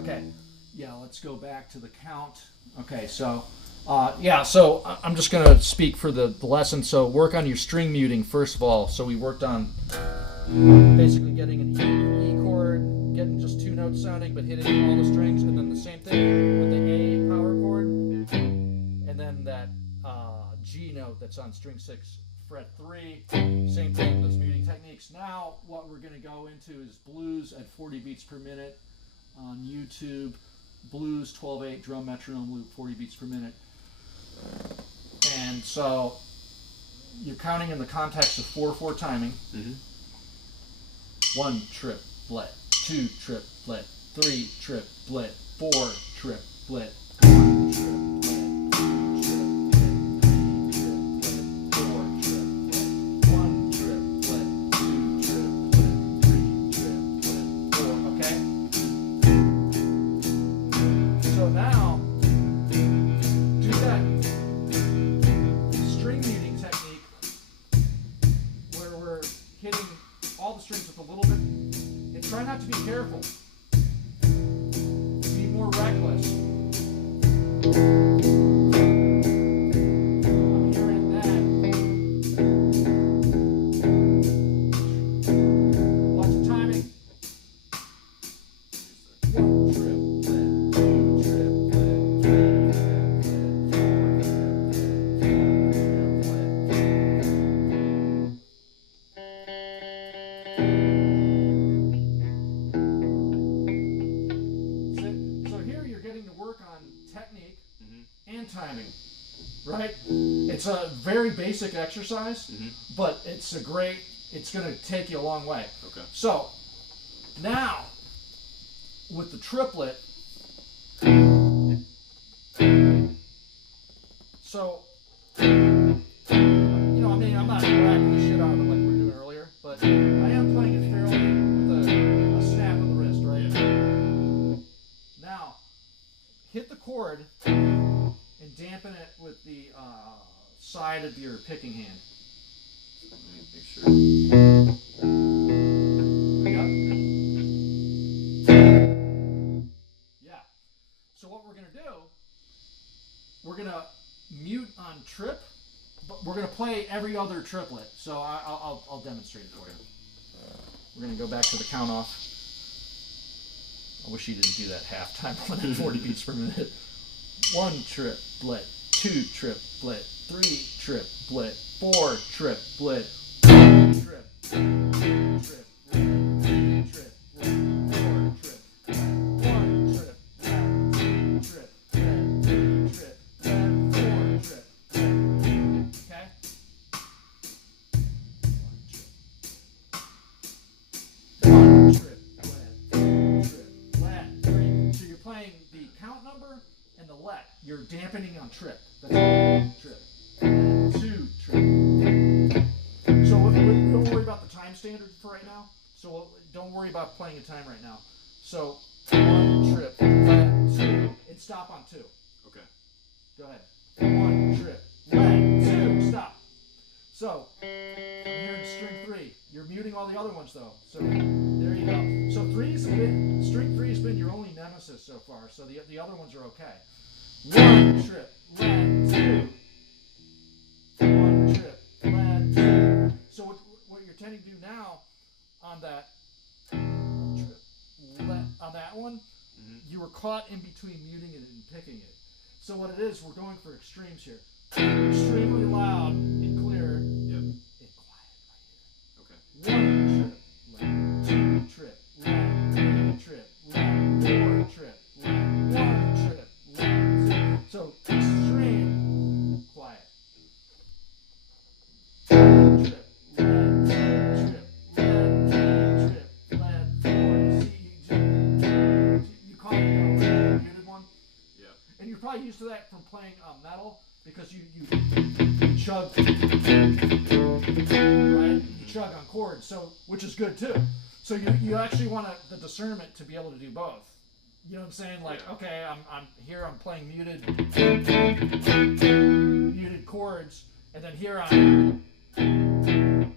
Okay. Yeah, let's go back to the count. Okay, so so I'm just going to speak for the lesson. So work on your string muting first of all. So we worked on basically getting an E chord, getting just two notes sounding, but hitting all the strings, and then the same thing with the A power chord, and then that G note that's on string 6, fret 3. Same thing, those muting techniques. Now what we're going to go into is blues at 40 beats per minute on YouTube. Blues 12/8 drum metronome loop 40 beats per minute. And so you're counting in the context of 4/4 timing. Mm-hmm. 1 triplet, 2 triplet, 3 triplet, 4 triplet, 1 triplet, 2 triplet, 3 triplet, 4 triplet, 1 triplet, 2 triplet, 3 triplet, 4, okay? So now, do that string muting technique where we're hitting all the strings with a little bit, and try not to be careful. Be more reckless. I'm hearing that. Watch the timing. 1 triplet, 2 triplet, 3 and timing, right? It's a very basic exercise, but it's going to take you a long way. Okay. So now with the triplet, so I'm not whacking the shit out of it like we were doing earlier, but I am playing it fairly with a snap of the wrist, right? Now hit the chord and dampen it with the side of your picking hand. Let me make sure. Yep. Yeah. So what we're going to do, we're going to mute on trip, but we're going to play every other triplet. So I'll demonstrate it for you. We're going to go back to the count off. I wish you didn't do that halftime on at 40 beats per minute. 1 triplet, 2 triplet, 3 triplet, 4 triplet, 1 triplet, 2 triplet, 3 triplet, 4 triplet, 1 triplet, 2 triplet, 3 triplet, 4 triplet. Okay? 1 triplet, 2 triplet, 3. So you're playing the count number and the let. You're dampening on trip. That's 1 trip. 2 trip. So don't worry about the time standard for right now. So don't worry about playing a time right now. So 1 trip, let, 2, and stop on 2. Okay. Go ahead. 1 trip, let, 2, stop. So I'm hearing string 3. You're muting all the other ones though. So there you go. So string 3 has been your only nemesis so far. So the other ones are okay. 1 trip, let, 2. 1 trip, let, 2. So what you're tending to do now on that on that one, you were caught in between muting it and picking it. So what it is, we're going for extremes here. Extremely loud and clear. Yep. And quiet right here. Okay. 1 trip, let, 2 trip, let, 3 trip, let, 4 trip, let, 1 trip, let, 2. So extreme quiet. 1 trip, let, 2 trip, let, 3 trip, let, 4. You call it a muted one? Yeah. And you're probably used to that from playing metal because you chug, right? You chug on chords, so which is good too. So you actually want the discernment to be able to do both. You know what I'm saying? Like, okay, I'm here, I'm playing muted chords, and then here I'm, and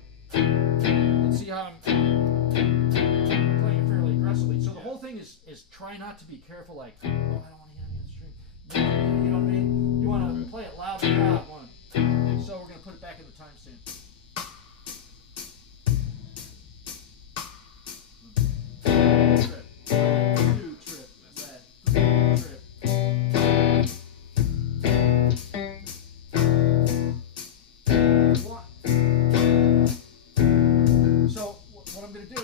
see how I'm playing it fairly aggressively. So the whole thing thing is try not to be careful like, oh, I don't want to hear any of the string. You know what I mean? You want to play it loud and loud. One. So we're going to put it back in the time stand. Trip, 2 trip, lead, 3 trip. What I'm going to do,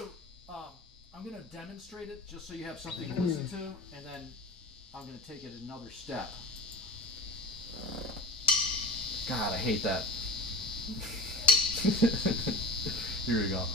I'm going to demonstrate it just so you have something to listen to, and then I'm going to take it another step. God, I hate that. Here we go.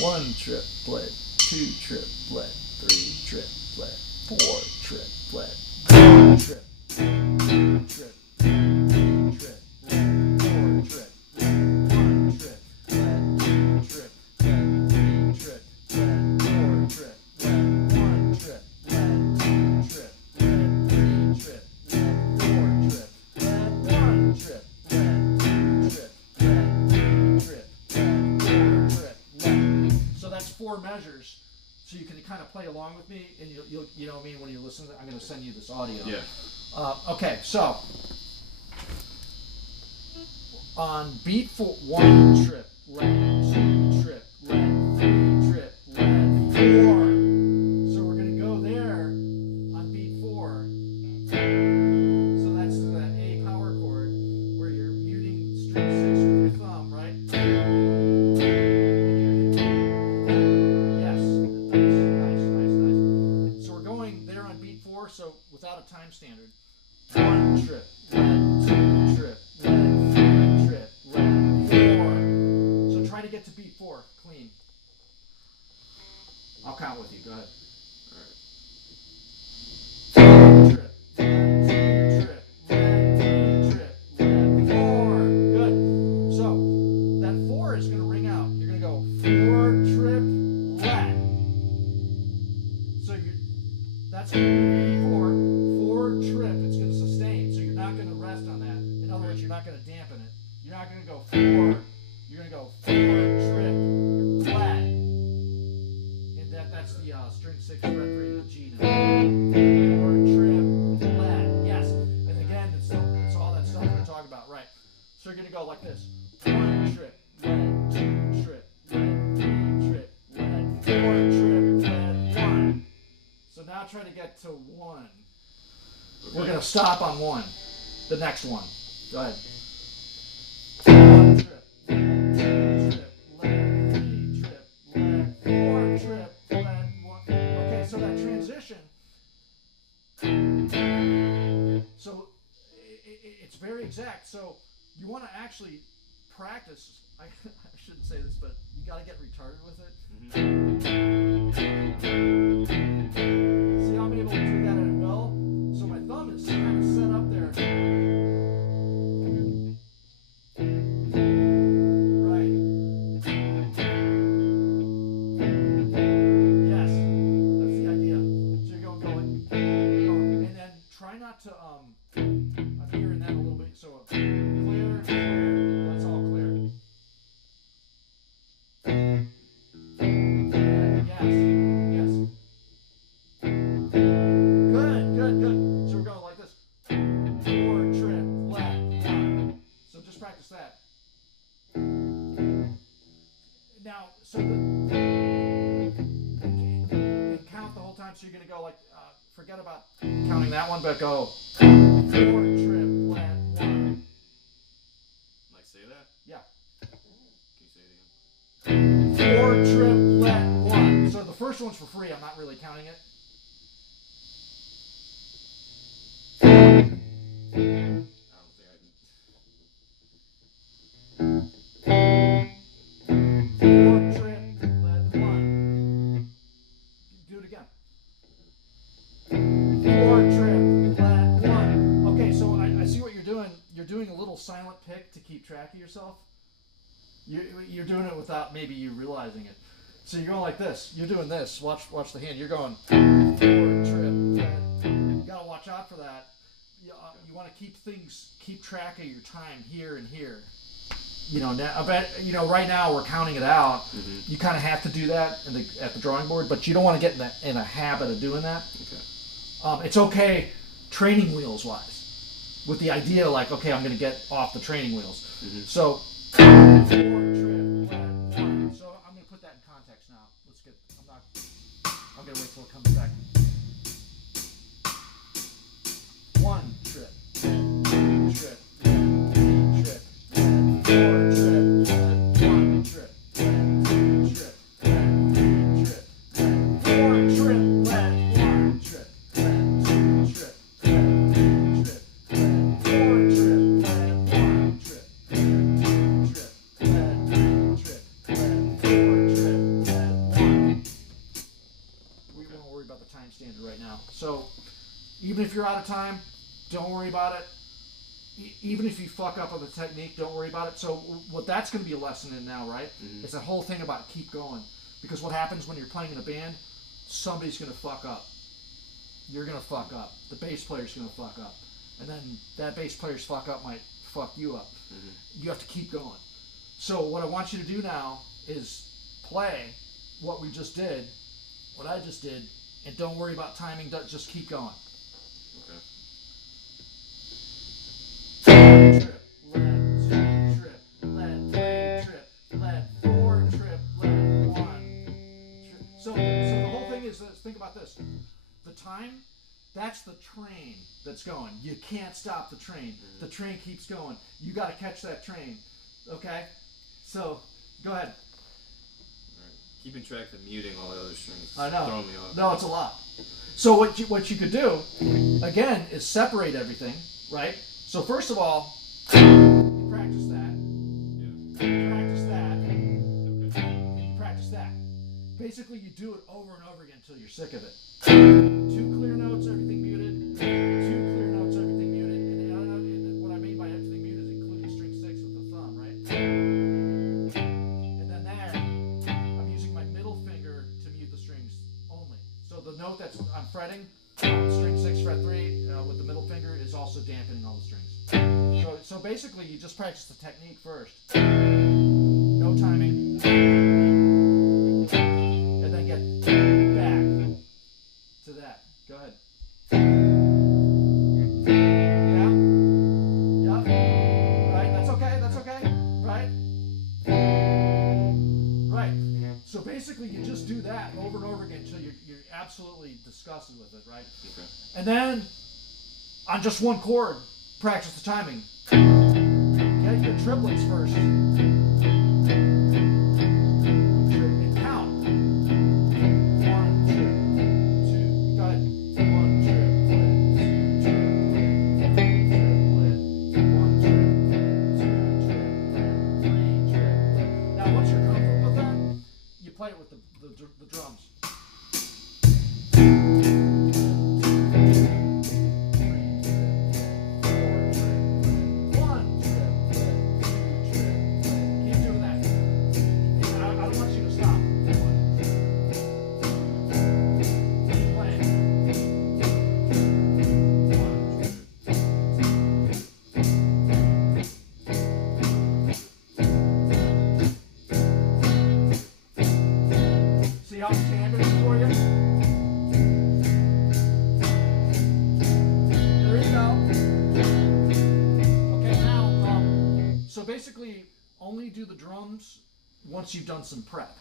1 trip, lead, 2 trip, lead, 3 trip, lead, 4 trip, lead, 1 trip, 2 trip, 3 trip, lead, 4 trip, lead, 1 trip, lead, 2 trip, lead, 3 trip, lead, 4 trip, lead, 1 trip, lead, 2 trip, lead, 3 trip, lead, 4 trip, lead, 1 trip, lead, 2 trip, lead, 3 trip, lead, 4 trip, lead. So that's 4 measures. So you can kind of play along with me, and you'll you know what I mean, when you listen to it. I'm going to send you this audio. Yeah. Okay, so on beat 4, 1 trip, lead, 2 trip, lead, 3 trip, lead, 4. So we're going to go there on beat 4. So that's that A power chord where you're muting string 6 with your thumb, right? Yes, nice. So we're going there on beat 4, so without a time standard. 1 trip, lead, 2 trip, lead, 3 trip, lead, 4. So try to get to beat 4 clean. I'll count with you. Go ahead. All right. Trip, lead, 2 trip, lead, 3 trip, lead, 4. Good. So that 4 is going to ring out. You're going to go 4 trip, lead. So that's going to be beat 4. 4 trip. It's going to sustain. So you're not going to rest on that. In other words, you're not going to dampen it. You're not going to go 4. You're going to go 4 trip, lead. And that's the string 6 fret 3 the G note. 4 trip, lead. Yes. And again, it's all that stuff we're talking about, right? So you're going to go like this. 1 trip, lead, 2 trip, lead, 3 trip, lead, 4 trip, lead, 1. So now try to get to 1. Okay. We're going to stop on 1. The next one. Go ahead. 1 trip, lead, 2 trip, lead, 3 trip, lead, 4 trip, lead, 1. Okay, so that transition. So it's very exact. So you want to actually practice. I shouldn't say this, but you got to get retarded with it. See how I'm able to do that at will? So my thumb is kind of set up there. Right. Yes, that's the idea. So you're going, and then try not to, I'm hearing that a little bit, so clear, that's all clear. Yes. Good. So we're going like this. 4 trip, left, 1. So just practice that. Now, so and count the whole time. So you're going to go like, forget about counting that one, but go 4 trip, left, 1. Like say that? Yeah. Can you say it again? 4 trip, left, 1. So the first one's for free. I'm not really counting it. I don't think I can. 4 trip, left, 1. Do it again. 4 trip, left, 1. Okay, so I see what you're doing. You're doing a little silent pick to keep track of yourself. You're doing it without maybe you realizing it. So you're going like this. You're doing this. Watch the hand. You're going 4 trip, left. You gotta watch out for that. You want to keep track of your time here and here. now, I bet, right now we're counting it out. Mm-hmm. You kind of have to do that at the drawing board, but you don't want to get in a habit of doing that. Okay. It's okay, training wheels wise, with the idea like, okay, I'm going to get off the training wheels. Mm-hmm. So, so I'm going to put that in context now. I'm going to wait till it comes back. 1 trip, 2 trip, 3 trip, 4 trip, 1 trip, 2 trip, 3 trip, 4 trip, 1 trip, 2 trip, 3 trip, 4 trip, 1 trip, 2 trip, 3 trip, 4 trip, 1. We won't worry about the time standard right now. So even if you're out of time, don't worry about it. Even if you fuck up on the technique, don't worry about it. So what that's going to be a lesson in now, right? Mm-hmm. It's that whole thing about keep going. Because what happens when you're playing in a band, somebody's going to fuck up. You're going to fuck up. The bass player's going to fuck up. And then that bass player's fuck up might fuck you up. Mm-hmm. You have to keep going. So what I want you to do now is play what we just did, what I just did, and don't worry about timing, just keep going. Okay. Trip, lead, 2 trip, lead, 3 trip, lead, 4 trip, lead, 1 trip. So the whole thing is this, think about this. The time, that's the train that's going. You can't stop the train. Mm-hmm. The train keeps going. You got to catch that train. Okay? So, go ahead. Keeping track of muting all the other strings. I know. Throwing me off. No, it's a lot. So what you could do, again, is separate everything, right? So first of all, you practice that. Yeah. You practice that. Okay. And you practice that. Basically, you do it over and over again until you're sick of it. 2 clear notes, everything muted. 2 clear notes, everything muted. And what I mean by everything muted is including string 6 with the thumb, right? And then there, I'm using my middle finger to mute the strings only. So the note that's I'm fretting, string 6 fret 3 with the middle finger is also dampening all the strings. So basically, you just practice the technique first. No timing. And then get back to that. Go ahead. Yeah? Yeah? Right? That's okay? That's okay? Right? Right. So basically, you just do that over and over again until you're absolutely disgusted with it, right? Okay. And then, on just one chord, practice the timing. Get your triplets first. And count. 1 trip, 2, go ahead. 1 triplet, 2 triplet, 1 triplet, 2 triplet, 3 triplet. Now, once you're comfortable with that, you play it with the drums. See how I'm standing for you? There you go. Okay, now, so basically, only do the drums once you've done some prep.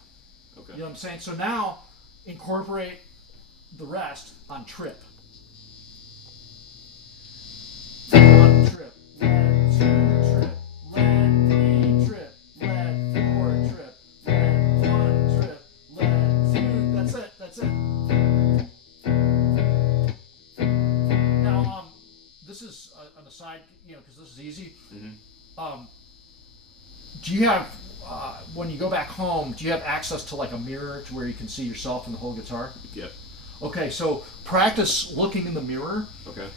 Okay. You know what I'm saying? So now, incorporate the rest on trip. 1 trip, lead, 2 trip, lead, 3 trip, lead, 4 trip, lead, 1 trip, lead, 2. That's it. Now, this is an aside, because this is easy. Mm-hmm. Do you have, when you go back home, do you have access to like a mirror to where you can see yourself and the whole guitar? Yep. Okay, so practice looking in the mirror. Okay.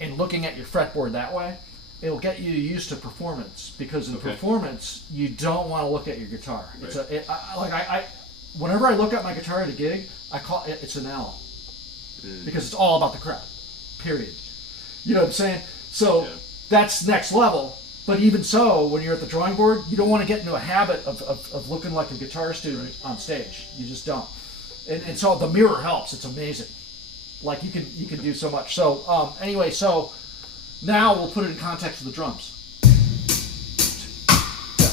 And looking at your fretboard that way. It'll get you used to performance, because in performance you don't want to look at your guitar. Right. It's whenever I look at my guitar at a gig, I call it's an L, because it's all about the crowd. Period. You know what I'm saying? So that's next level. But even so, when you're at the drawing board, you don't want to get into a habit of looking like a guitar student on stage. You just don't. And so the mirror helps. It's amazing. Like you can do so much. So anyway, so now we'll put it in context with the drums. Yeah.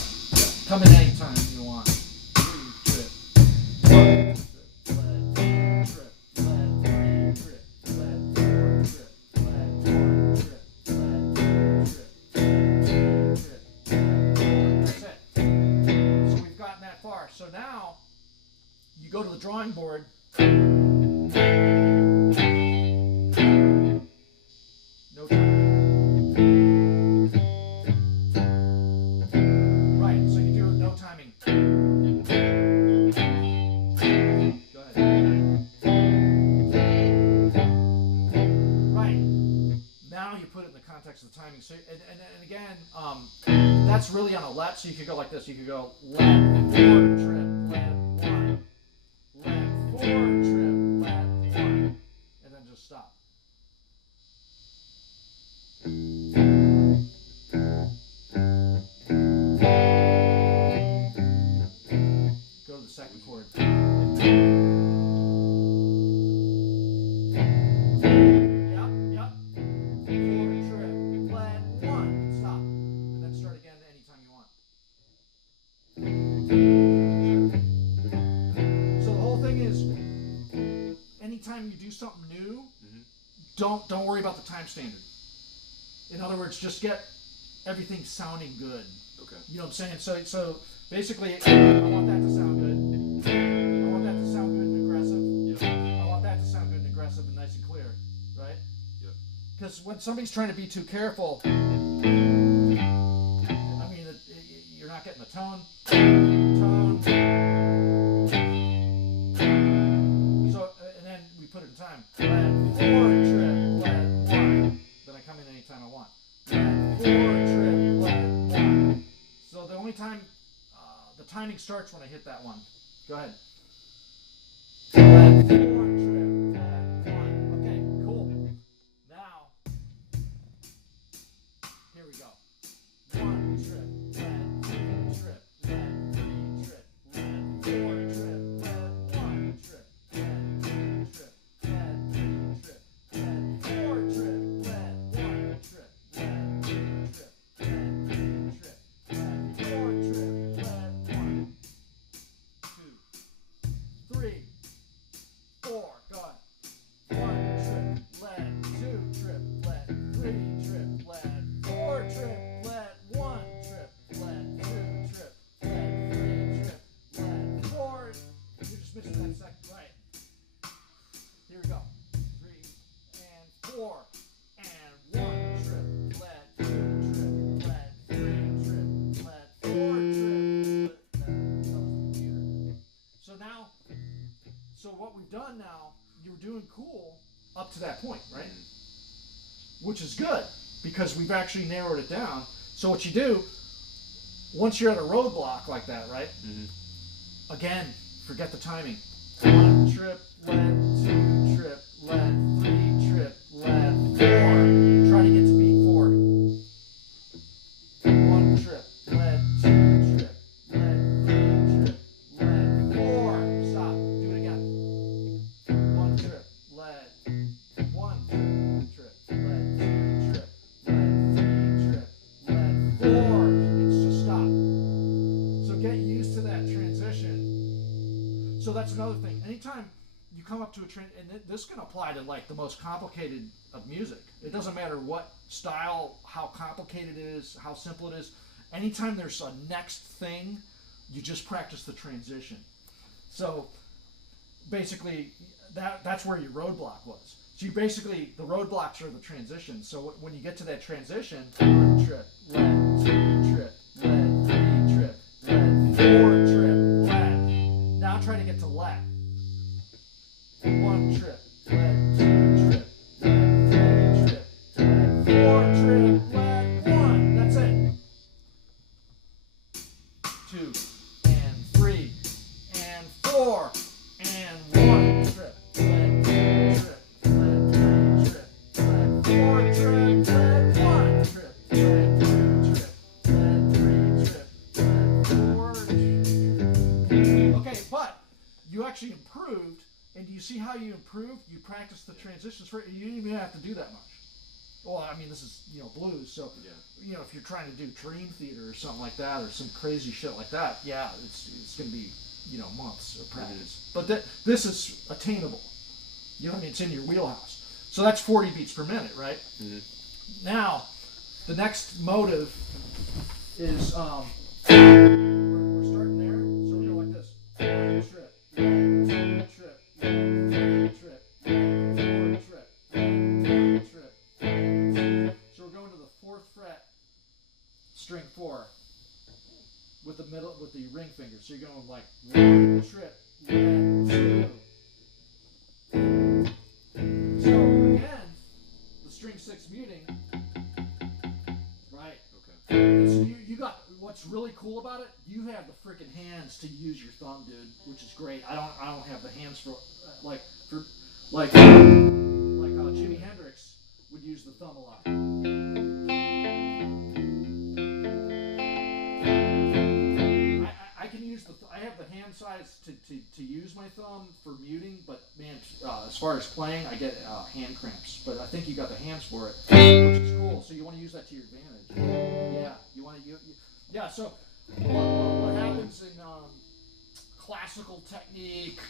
Come in anytime you want. Trip. One, trip, lead, trip, lead, trip, lead, four, trip, lead, four, trip, lead, trip, trip. That's it. So we've gotten that far. So now you go to the drawing board. No timing. Right, so you do no timing. Go ahead. Right. Now you put it in the context of the timing. So and again, that's really on a let. So you could go like this. You could go let, four, trip, let, one. Let, four, trip, let, one. And then just stop. Go to the second chord. Yep. Four, trip, let, one. Stop. And then start again anytime you want. So the whole thing is, anytime you do something new, don't worry about the time standard. In other words, just get everything sounding good. Okay. You know what I'm saying? So basically, I want that to sound good. I want that to sound good and aggressive. Yep. I want that to sound good and aggressive and nice and clear, right? Yep. Because when somebody's trying to be too careful, I mean, you're not getting the tone. So, and then we put it in time. Let, four, trip, let, one. Then I come in anytime I want. Let, four, trip, let, one. So the only time, the timing starts when I hit that one. Go ahead. Let, four, trip, let, one. Okay, cool. Now, here we go. One, trip, let, two, trip, let, three, trip, let, four, trip, let, one, trip, let, two, trip, let, three, trip, let, four, trip, let, one, trip, let, two, trip, let, three, trip, let, four, trip, let, one, two, three, four, go on. One, trip, let, two, trip, let, three, trip, let, four, trip, let, one, trip, let, two, trip, let, three, trip, let, four. You're just missing that second, right? Here we go. Three and four and one, trip, let, two, trip, let, three, trip, let, four, trip, let, that was the computer. So now, so what we've done now, you're doing cool up to that point, right? Which is good because we've actually narrowed it down. So what you do, once you're at a roadblock like that, right? Again, forget the timing. One trip, let, two trip, let, three trip, let, four. Try to get to beat four. One trip, let, two trip, let, three trip, let, four. Stop. Do it again. One trip, let, one trip, let, two trip, let, three trip, let, four. It's just stop. So get used to that transition. So that's another thing. Anytime you come up to a and this can apply to like the most complicated of music. It doesn't matter what style, how complicated it is, how simple it is. Anytime there's a next thing, you just practice the transition. So basically, that's where your roadblock was. So you basically, the roadblocks are the transition. So when you get to that transition, one trip, let, two trip, let, three trip, let, four trip, let. Now try to get to let. One trip, let, two trip, let, three trip, let, four trip, let, one. That's it. Two, and three, and four, and one trip, let, two trip, let, three trip, let, four trip, let, one trip, let, two trip, you actually improved. And do you see how you improved? You practiced the transitions for it. You didn't even have to do that much. Well, I mean, this is, blues. So, if you're trying to do dream theater or something like that, or some crazy shit like that, yeah, it's going to be, months of practice. But this is attainable. You know what I mean? It's in your wheelhouse. So that's 40 beats per minute, right? Mm-hmm. Now, the next motive is, we're starting there. So we're going like this. One trip, one, two, trip, one, trip, one, four, trip, one, trip, one. So we're going to the 4th fret, string 4, with the ring finger. So you're going like 1 trip, 1, 2. So again, the string 6 muting, right? Okay. So you got, what's really cool about it, you have the freaking hands to use your thumb, dude, which is great. I don't have the hands for Jimi Hendrix would use the thumb a lot. I can use I have the hand size to use my thumb for muting, but man, as far as playing, I get hand cramps. But I think you got the hands for it, which is cool. So you want to use that to your advantage. Yeah, you want to. Yeah. So what happens in classical technique?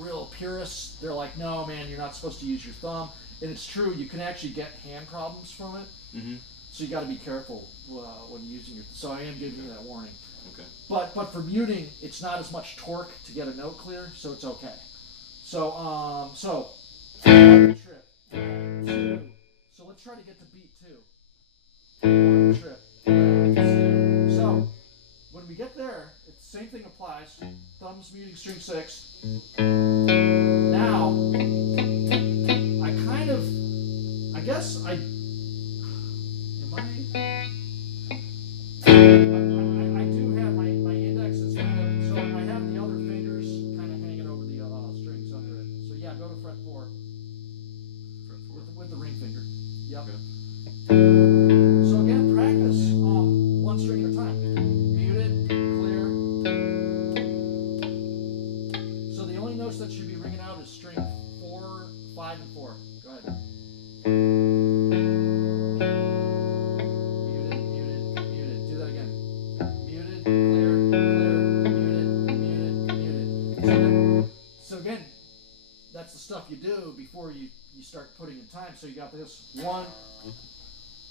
Real purists, they're like, no, man, you're not supposed to use your thumb. And it's true, you can actually get hand problems from it. Mm-hmm. So you got to be careful when using your. So I am giving you that warning. Okay. But for muting, it's not as much torque to get a note clear, so it's okay. So 1 trip, 1, 2. So let's try to get to beat 2. 1 trip, 1, 2. So when we get there, the same thing applies. Thumbs muting string 6. Now I guess I do have my index is kind of, so I have the other fingers kind of hanging over the strings under it. So yeah, go to fret 4. With the ring finger. Yep. Okay. So again, practice 1 string at a time. Muted, clear. So the only notes that should be ringing out is string 4, 5, and 4. Go ahead. That's the stuff you do before you start putting in time. So you got this 1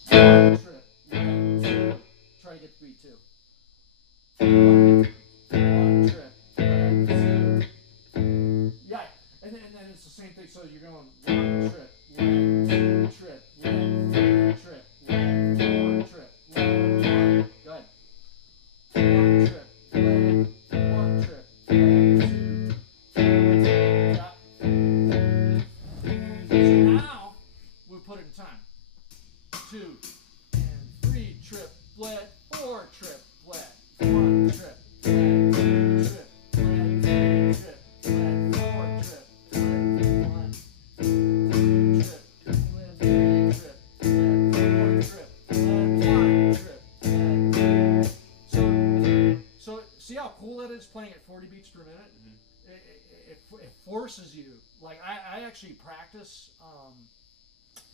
trip, 1, 2. Try to get to beat 2. 1 trip, 1, 2. Yeah, and then it's the same thing. So you're going 1 trip, 1, 2 trip, 1, 3 trip, 1, 4 trip, 1, 1. Go ahead. 1 trip, 1 trip, 1, 2. Put it in time. 2 and 3 trip, flat, 4 trip, flat, 1 trip, flat, 2 trip, flat, 3 trip, flat, 4 trip, flat, 1, 2 trip, flat, 3 trip, flat, 4 trip, flat, 1 trip, flat. So see how cool that is playing at 40 beats per minute? Mm-hmm. It forces you. Like I actually practice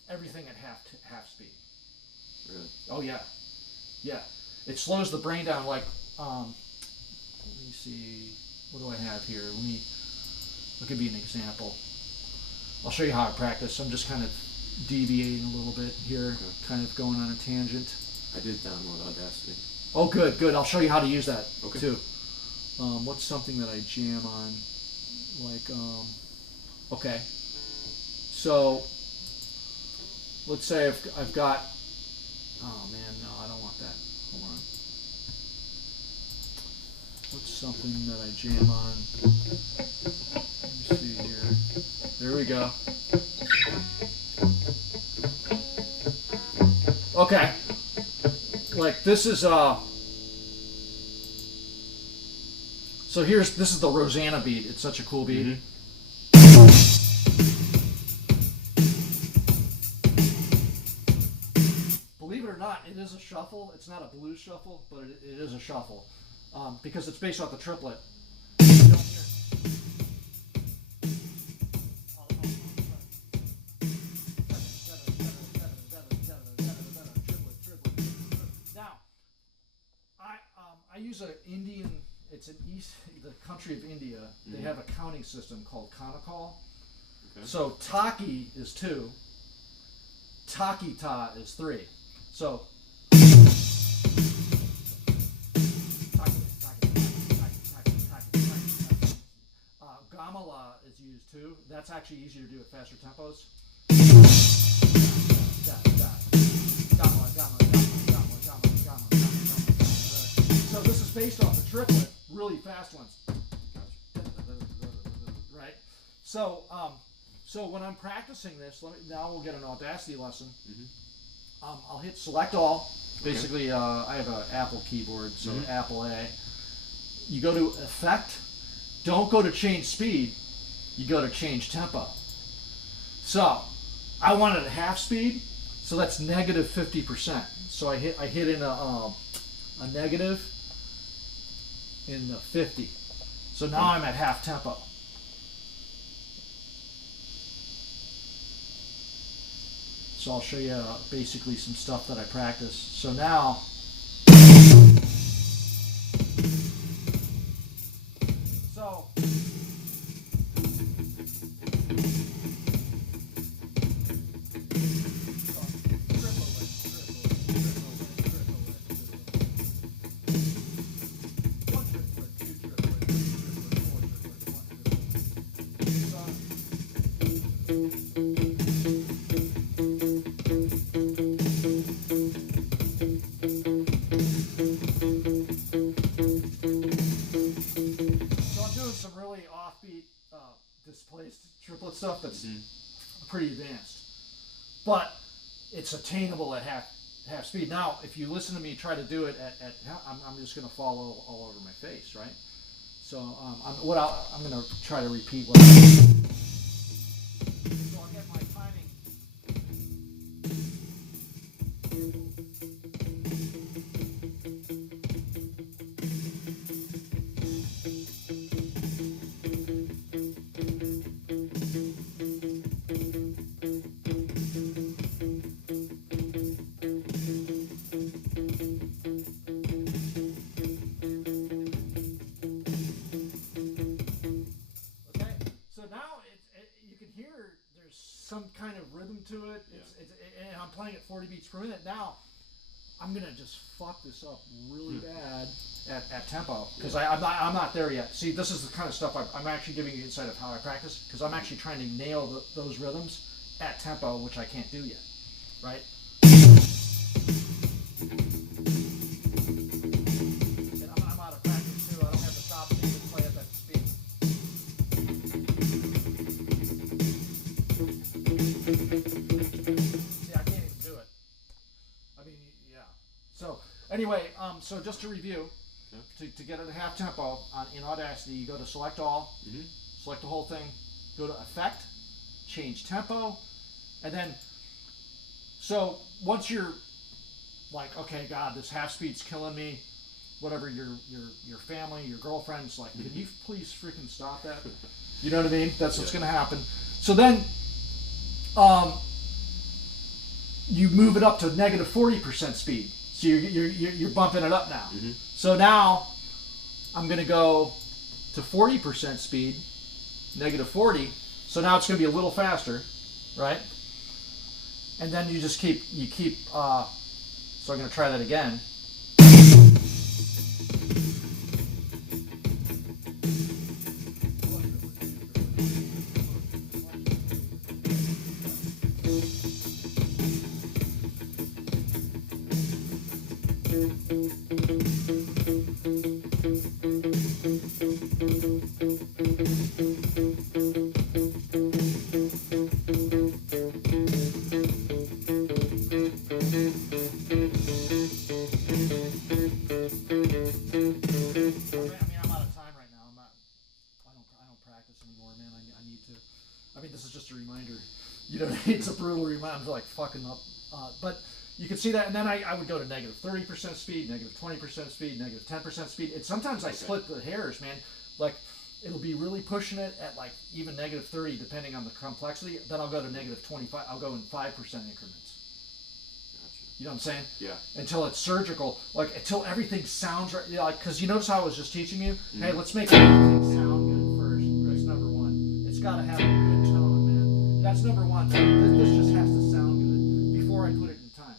everything at half speed. Really? Oh yeah. It slows the brain down. Like, let me see, what do I have here? I'll give you an example. I'll show you how I practice. I'm just kind of deviating a little bit here, kind of going on a tangent. I did download Audacity. Oh, good. I'll show you how to use that too. Okay. What's something that I jam on? Like, okay. So let's say I've got, oh man, no, I don't want that. Hold on. What's something that I jam on? Let me see here. There we go. Okay. Like this is so this is the Rosanna beat. It's such a cool beat. Mm-hmm. Believe it or not, it is a shuffle. It's not a blues shuffle, but it is a shuffle because it's based off the triplet. You don't hear it. I use an Indian. It's the country of India. They have a counting system called Kanakal. Okay. So taki is 2. Takita is 3. So gamala is used too. That's actually easier to do at faster tempos. So this is based off the triplet, really fast ones. Right? So when I'm practicing this, now we'll get an Audacity lesson. I'll hit select all. Basically, I have an Apple keyboard, so Apple A. You go to effect. Don't go to change speed. You go to change tempo. So I want it at half speed, so that's negative 50%. So I hit in a negative in the 50. So now I'm at half tempo. So I'll show you basically some stuff that I practice. So now, displaced triplet stuff that's pretty advanced, but it's attainable at half speed. Now, if you listen to me try to do it at I'm just going to follow all over my face, right? So I'm going to try to repeat what. So I'll get my timing. Some kind of rhythm to it. And I'm playing at 40 beats per minute. Now, I'm gonna just fuck this up really bad at tempo because I'm not there yet. See, this is the kind of stuff I'm actually giving you insight of how I practice because I'm actually trying to nail those rhythms at tempo, which I can't do yet, right? And I'm out of practice too. I don't have to stop and even play at that speed. See, I can't even do it. I mean, yeah. So anyway, so just to review, to get it at half tempo in Audacity, you go to select all, select the whole thing, go to effect, change tempo, and then so once you're like, okay, God, this half speed's killing me. Whatever, your family, your girlfriend's like, can you please freaking stop that? You know what I mean? That's what's going to happen. So then, you move it up to negative 40% speed. So you're bumping it up now. So now I'm going to go to 40% speed, negative 40. So now it's going to be a little faster, right? And then you just keep. So I'm going to try that again. It's a brutal reminder. I'm like fucking up, but you can see that. And then I would go to negative 30% speed, negative 20% speed, negative 10% speed. And sometimes I split the hairs, man. Like it'll be really pushing it at like even negative 30, depending on the complexity. Then I'll go to negative 25. I'll go in 5% increments. Gotcha. You know what I'm saying? Yeah. Until it's surgical, like until everything sounds right. Yeah, like because you notice how I was just teaching you. Hey, let's make everything sound good first. That's number one. It's got to have a good tone, man. That's number one. This just has to sound good before I put it in time.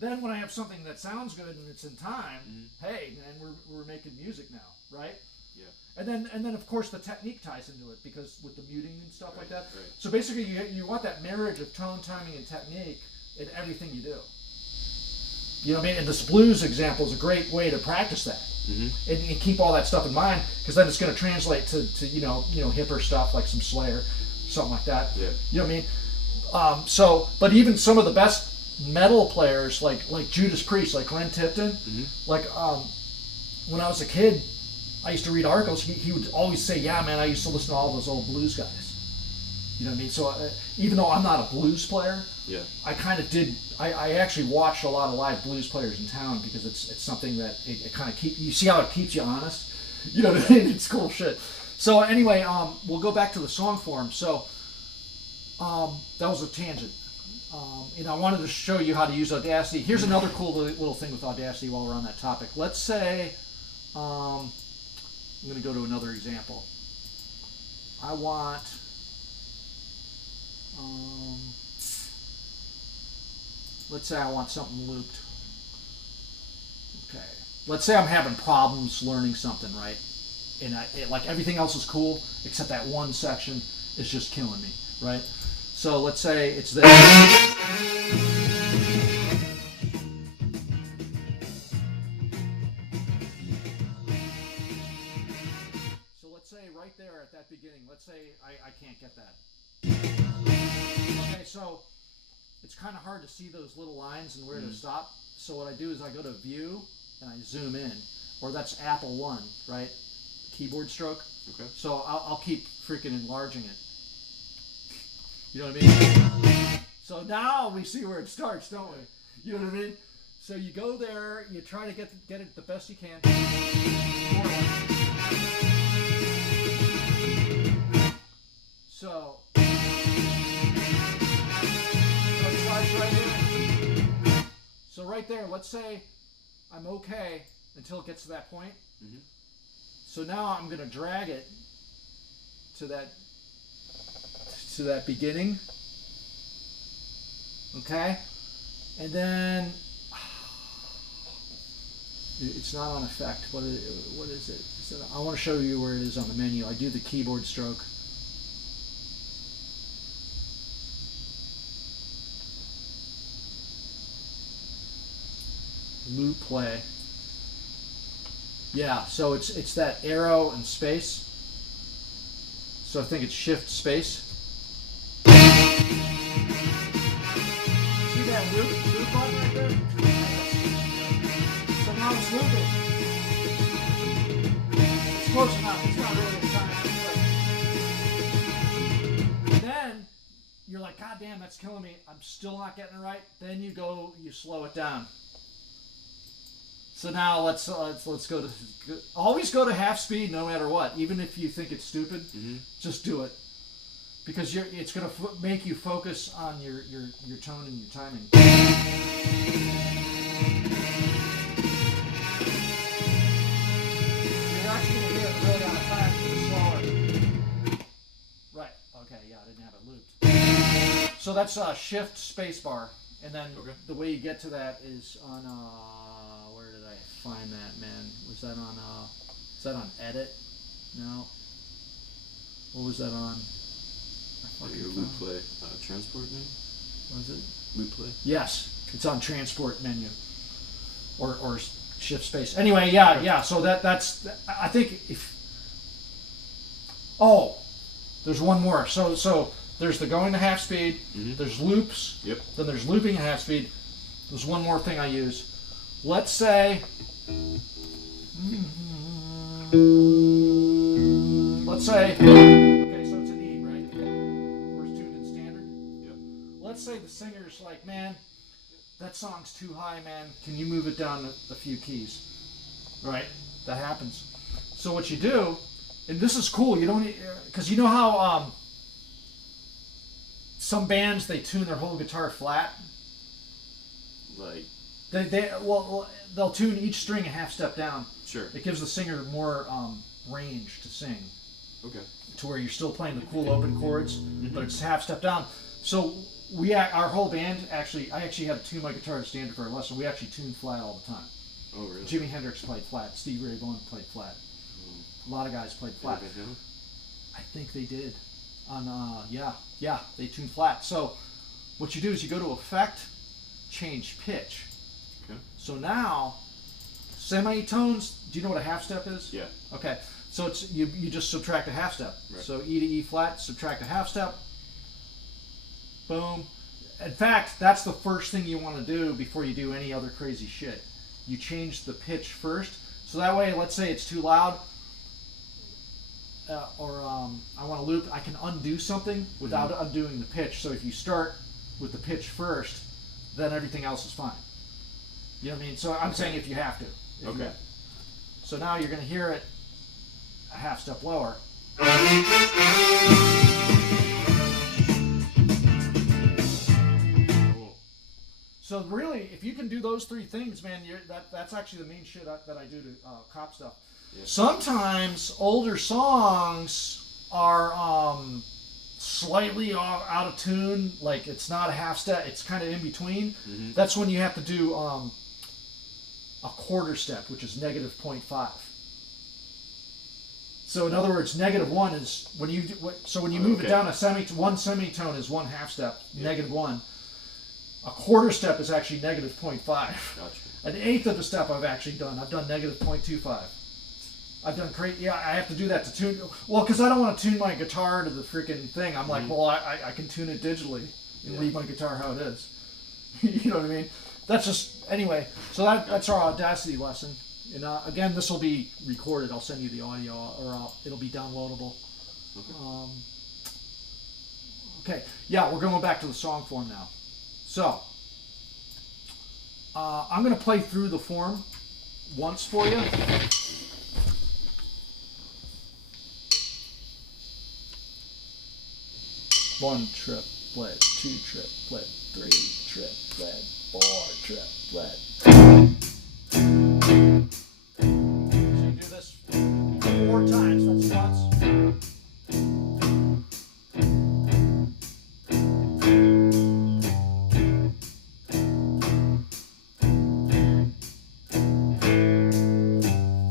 Then when I have something that sounds good and it's in time, hey, man, we're making music now, right? Yeah. And then of course the technique ties into it because with the muting and stuff like that. Right. So basically you want that marriage of tone, timing, and technique in everything you do. You know what I mean? And this blues example is a great way to practice that. And keep all that stuff in mind because then it's going to translate to you know hipper stuff like some Slayer, something like that. Yeah. You know what I mean? But even some of the best metal players like Judas Priest, like Glenn Tipton, like when I was a kid, I used to read articles. He would always say, "Yeah, man, I used to listen to all those old blues guys." You know what I mean? So even though I'm not a blues player, yeah, I kind of did. I actually watched a lot of live blues players in town because it's something that it kind of you see how it keeps you honest. You know what I mean? It's cool shit. So anyway, we'll go back to the song form. So that was a tangent. And I wanted to show you how to use Audacity. Here's another cool little thing with Audacity while we're on that topic. Let's say, I'm going to go to another example. I want, let's say I want something looped. Okay. Let's say I'm having problems learning something, right? And like everything else is cool, except that one section is just killing me, right? So let's say it's this. So let's say right there at that beginning, let's say I can't get that. Okay, so it's kind of hard to see those little lines and where to stop. So what I do is I go to View and I zoom in, or that's Apple One, right? Keyboard stroke. Okay. So I'll keep freaking enlarging it. You know what I mean? So now we see where it starts, don't we? You know what I mean? So you go there, you try to get it the best you can. So it starts right here. So right there, let's say I'm okay until it gets to that point. So now I'm going to drag it to that beginning. Okay? And then it's not on effect. What is it? I want to show you where it is on the menu. I do the keyboard stroke. Loop play. Yeah, so it's that arrow and space. So I think it's shift space. See that loop button right there? So now it's looping. It's close enough. It's not really in time. But then you're like, God damn, that's killing me. I'm still not getting it right. Then you slow it down. So now let's go to always go to half speed no matter what, even if you think it's stupid. Just do it because it's going to make you focus on your tone and your timing. You're actually going to hear it really out of time because it's slower. Right. Okay. Yeah, I didn't have it looped. So that's shift spacebar, and then the way you get to that is on. Where did I find that, man? Was that on edit? No. What was that on? Your loop play transport menu? Was it? Loop play? Yes. It's on transport menu. Or shift space. Anyway, yeah. So that's I think if there's one more. So there's the going to half speed, there's loops, then there's looping at half speed. There's one more thing I use. Let's say, okay, so it's an E, right? We're tuned in standard. Yep. Let's say the singer's like, man, that song's too high, man. Can you move it down a few keys? Right? That happens. So what you do, and this is cool, you don't, because you know how some bands, they tune their whole guitar flat? Like. They'll tune each string a half step down. Sure. It gives the singer more range to sing. Okay. To where you're still playing the cool open chords, but it's half step down. So our whole band I actually had to tune my guitar to standard for a lesson. We actually tuned flat all the time. Oh really? Jimi Hendrix played flat. Stevie Ray Vaughan played flat. A lot of guys played flat. I think they did. They tuned flat. So what you do is you go to Effect, change pitch. Okay. So now semitones. Do you know what a half step is? Yeah. Okay. So it's you just subtract a half step. Right. So E to E flat, subtract a half step. Boom. In fact, that's the first thing you want to do before you do any other crazy shit. You change the pitch first. So that way, let's say it's too loud, or I want to loop, I can undo something without undoing the pitch. So if you start with the pitch first, then everything else is fine. You know what I mean? So I'm saying if you have to. Okay. So now you're going to hear it a half step lower. Cool. So really, if you can do those three things, man, that's actually the main shit that I do to cop stuff. Yeah. Sometimes older songs are slightly out of tune, like it's not a half step, it's kind of in between. Mm-hmm. That's when you have to do a quarter step, which is -0.5. So in other words, -1 is when you move it down one semitone is one half step, -1. A quarter step is actually -0.5. Gotcha. An eighth of a step I've actually done. I've done -0.25. I've done crazy. Yeah, I have to do that to tune. Well, because I don't want to tune my guitar to the freaking thing. I'm like, well, I can tune it digitally and leave my guitar how it is. You know what I mean? That's just anyway. So that's our Audacity lesson. And again, this will be recorded. I'll send you the audio, or it'll be downloadable. Okay. Okay. Yeah, we're going back to the song form now. So I'm going to play through the form once for you. One triplet, two triplet, three triplet, four triplet. So you do this 4 times. That's once.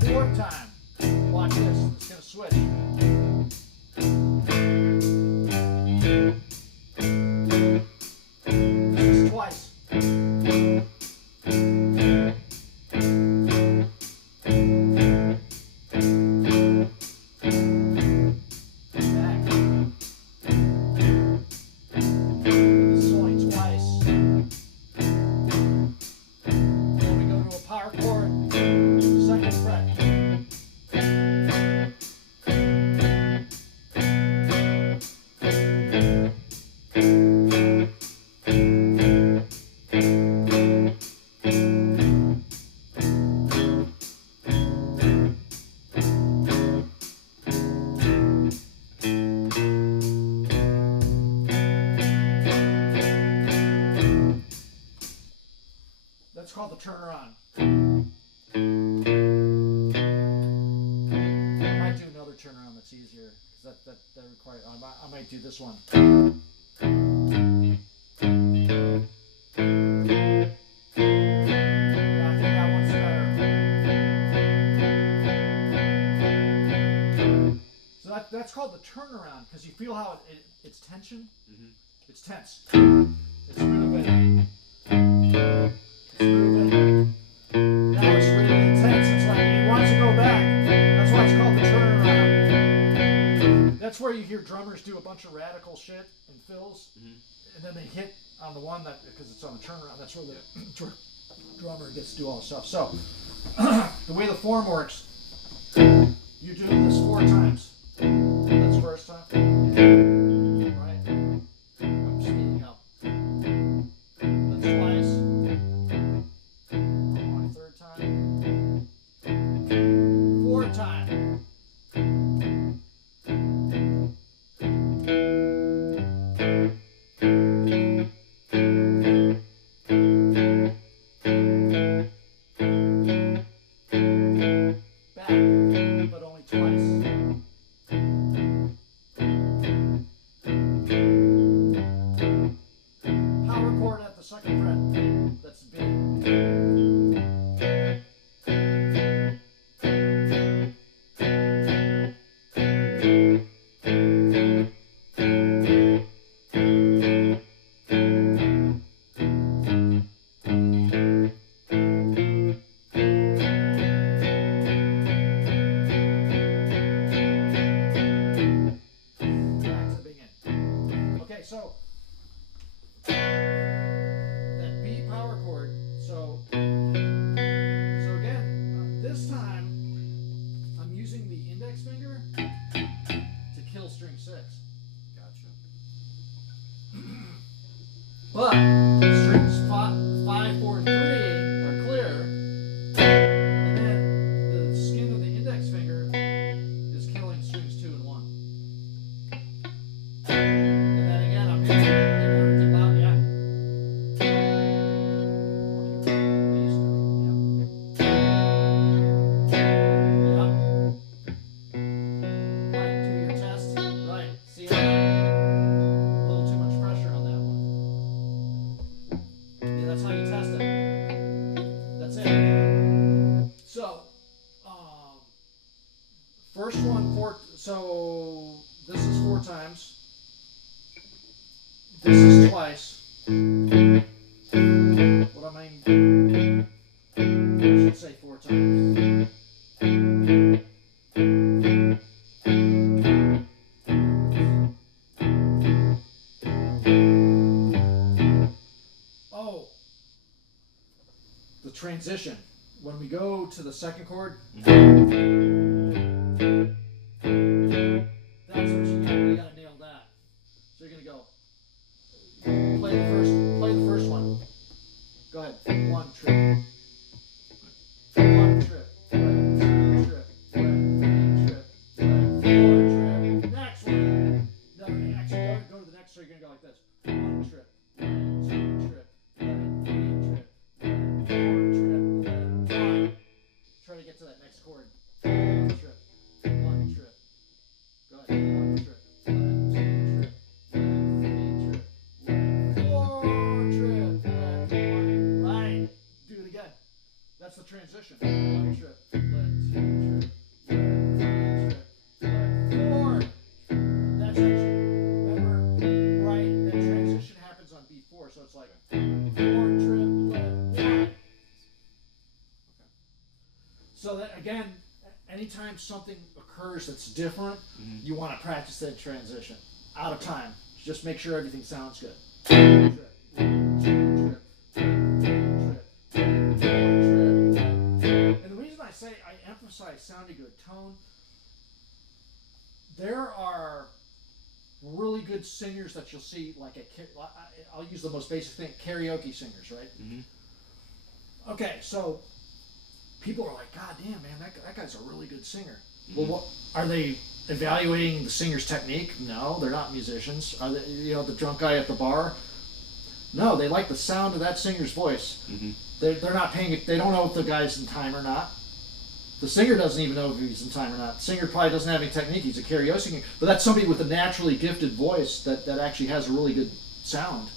4th time. Watch this. It's gonna switch. That's called the turnaround. I might do another turnaround that's easier, because that requires. I might do this one. Yeah, I think that one's better. So that's called the turnaround, because you feel how it's tension. Mm-hmm. It's tense. It's moving. Moving. Now it's really intense. It's like it wants to go back. That's why it's called the turnaround. That's where you hear drummers do a bunch of radical shit and fills, and then they hit on the one that, because it's on the turnaround. That's where the drummer gets to do all the stuff. So the way the form works, you do this 4 times. That's first time. Right? I'm speeding up. That's twice. Third time. 4th time. using the index finger to kill string 6. Gotcha. But strings 5, 4, and 3 are clear, and then the skin of the index finger is killing strings 2 and 1. And then again, I'm hitting everything loud, yeah. Right, do your test. Right, see how a little too much pressure on that one. Yeah, that's how you test it. That's it. So, first one, so this is 4 times. This is twice. What I mean, I should say 4 times. Oh, the transition. When we go to the second chord, that's what you gotta nail that. So you're gonna go play the first one. Go ahead. 1 trip. 1 trip. 2 trip. 3 trip. 4 trip. Next one. No, actually go to the next, so you're gonna go like this. 1 trip. 2 trip. 3 trip. 4 trip. 5. Try to get to that next chord. 1 trip. 1 trip. Go ahead. 1 trip. 2 trip. 3 trip. 4 trip. 1. Right. Do it again. That's the transition. 1 trip. 2 trip. 3 trip. 4. That's actually, remember, right? That transition happens on B4, so it's like 4 trip. 1. So that again, anytime something occurs that's different, you want to practice that transition. Out of time. Just make sure everything sounds good. Trip, trip, trip, trip. And the reason I say I emphasize sounding good tone, there are really good singers that you'll see, like I'll use the most basic thing, karaoke singers, right? Okay, so people are like, God damn, man, that guy's a really good singer. Well, what are they evaluating the singer's technique? No, they're not musicians. Are they, the drunk guy at the bar? No, they like the sound of that singer's voice. They're not paying it. They don't know if the guy's in time or not. The singer doesn't even know if he's in time or not. The singer probably doesn't have any technique. He's a karaoke singer, but that's somebody with a naturally gifted voice that actually has a really good sound,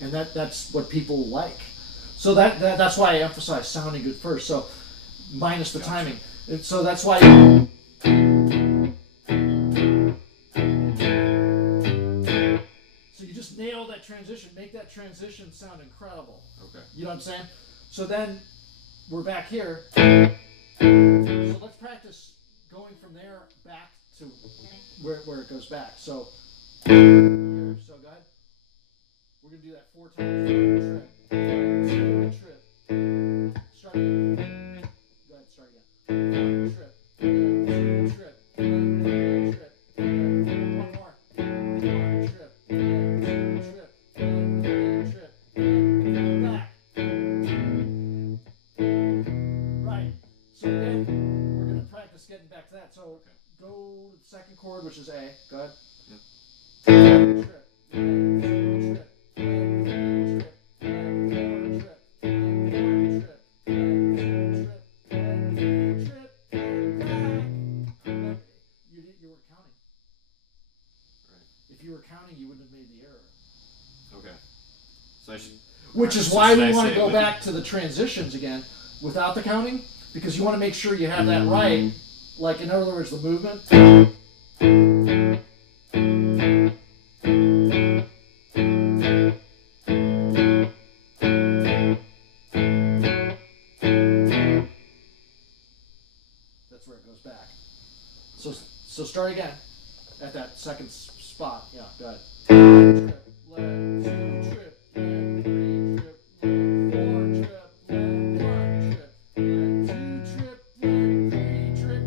and that's what people like. So that's why I emphasize sounding good first. So minus the timing. And so that's why. So you just nail that transition. Make that transition sound incredible. Okay. You know what I'm saying? So then we're back here. So let's practice going from there back to where it goes back. So here. So go ahead. We're gonna do that 4 times. Trip. Trip. Start again. Go ahead. Start again. 1 trip. 2 trip. 3 trip. 1 more. 1 trip. 2 trip. 3 trip. Back. Right. So then we're gonna practice getting back to that. So go to the second chord, which is A. Go ahead. Trip. 2 trip. 3 trip. 4 trip. 1 trip. 2 trip. 3 trip. Back. You were counting. Right. If you were counting, you wouldn't have made the error. Okay. So I should. Which is why we want to go back to the transitions again without the counting, because you want to make sure you have that right. Like, in other words, the movement. That's where it goes back. So start again at that second spot. Yeah, go ahead. Trip, left, 2 trip, left, 3 trip, left, 4 trip, left, 1 trip, left, 2 trip, left, 3 trip.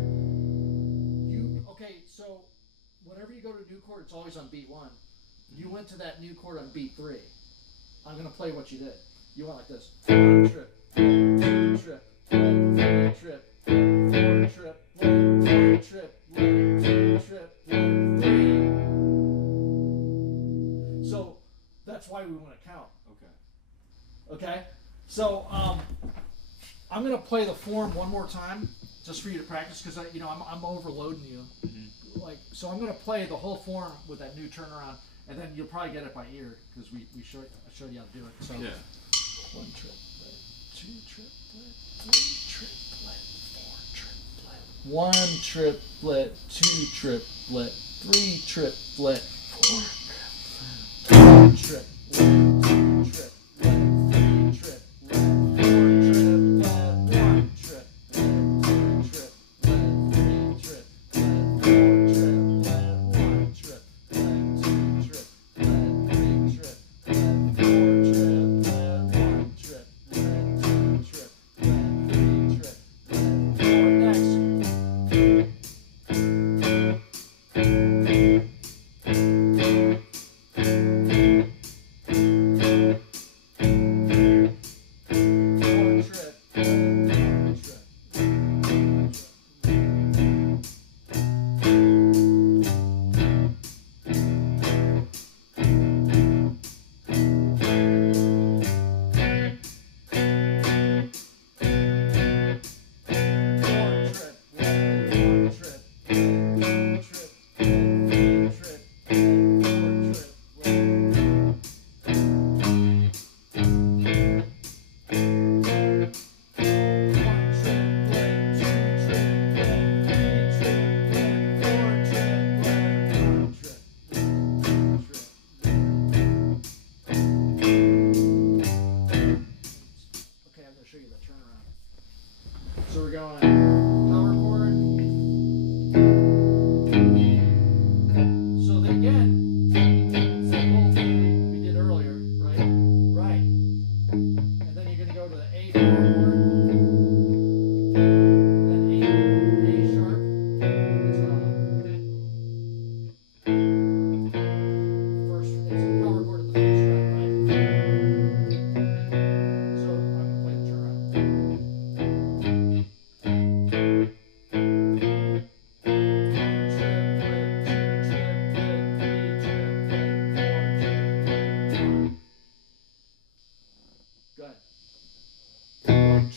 chord, it's always on beat 1. You went to that new chord on beat 3. I'm gonna play what you did. You went like this: 1 trip, 2 trip, 3 trip, 4 trip, 1 trip, 2 trip, 3. So that's why we want to count. Okay. So I'm gonna play the form one more time, just for you to practice, because I'm overloading you. So I'm gonna play the whole form with that new turnaround, and then you'll probably get it by ear because I showed you how to do it. So 1 triplet, 2 triplet, 3 triplet, 4 triplet, 1 triplet, 2 triplet, 3 triplet, 4 triplet, 1 triplet, 2 triplet.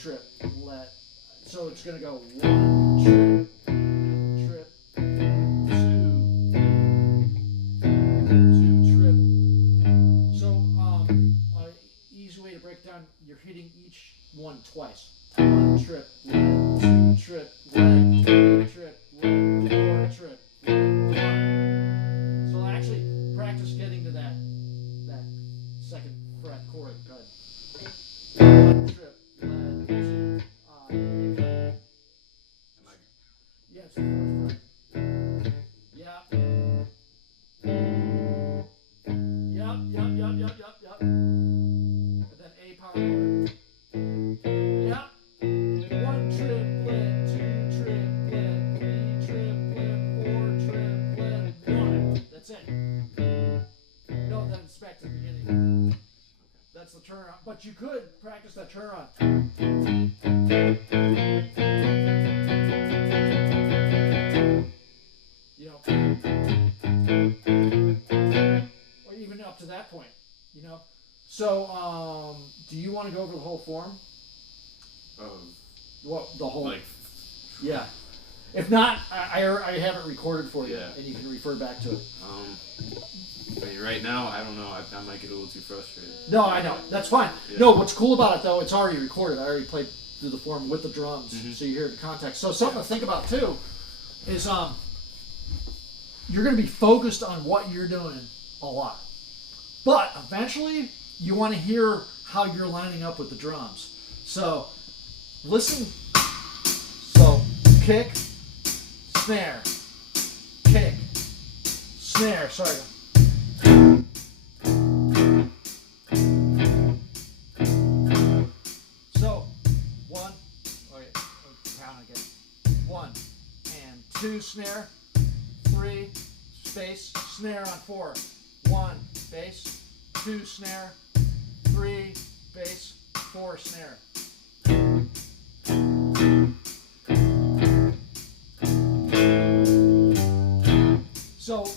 Triplet. So it's going to go 1 trip, trip, 2 trip. So easy way to break down, you're hitting each one twice. 1 trip, 2 trip, 3 trip, 4 trip, 1. So actually practice getting to that second fret chord. Good. 1 trip. Yeah, it's the 4th fret. Yeah. Yep. And then A power chord. Yep. 1 triplet, 2 triplet, 3 triplet, 4 triplet, 1. That's it. No, then it's back to the beginning. That's the turnaround. But you could practice that turnaround. Or even up to that point, So, do you want to go over the whole form? What the whole? Yeah. If not, I have it recorded for you, and you can refer back to it. I mean, right now, I don't know. I might get a little too frustrated. No, I know. That's fine. Yeah. No, what's cool about it, though, it's already recorded. I already played through the form with the drums, so you hear the context. So something to think about, too, is you're going to be focused on what you're doing a lot. But eventually, you want to hear how you're lining up with the drums. So, listen. So, kick, snare, kick, snare. Sorry. So, 1, okay, count again. 1 and 2 snare, 3, bass, snare on 4. 1, bass, 2, snare, 3, bass, 4, snare. So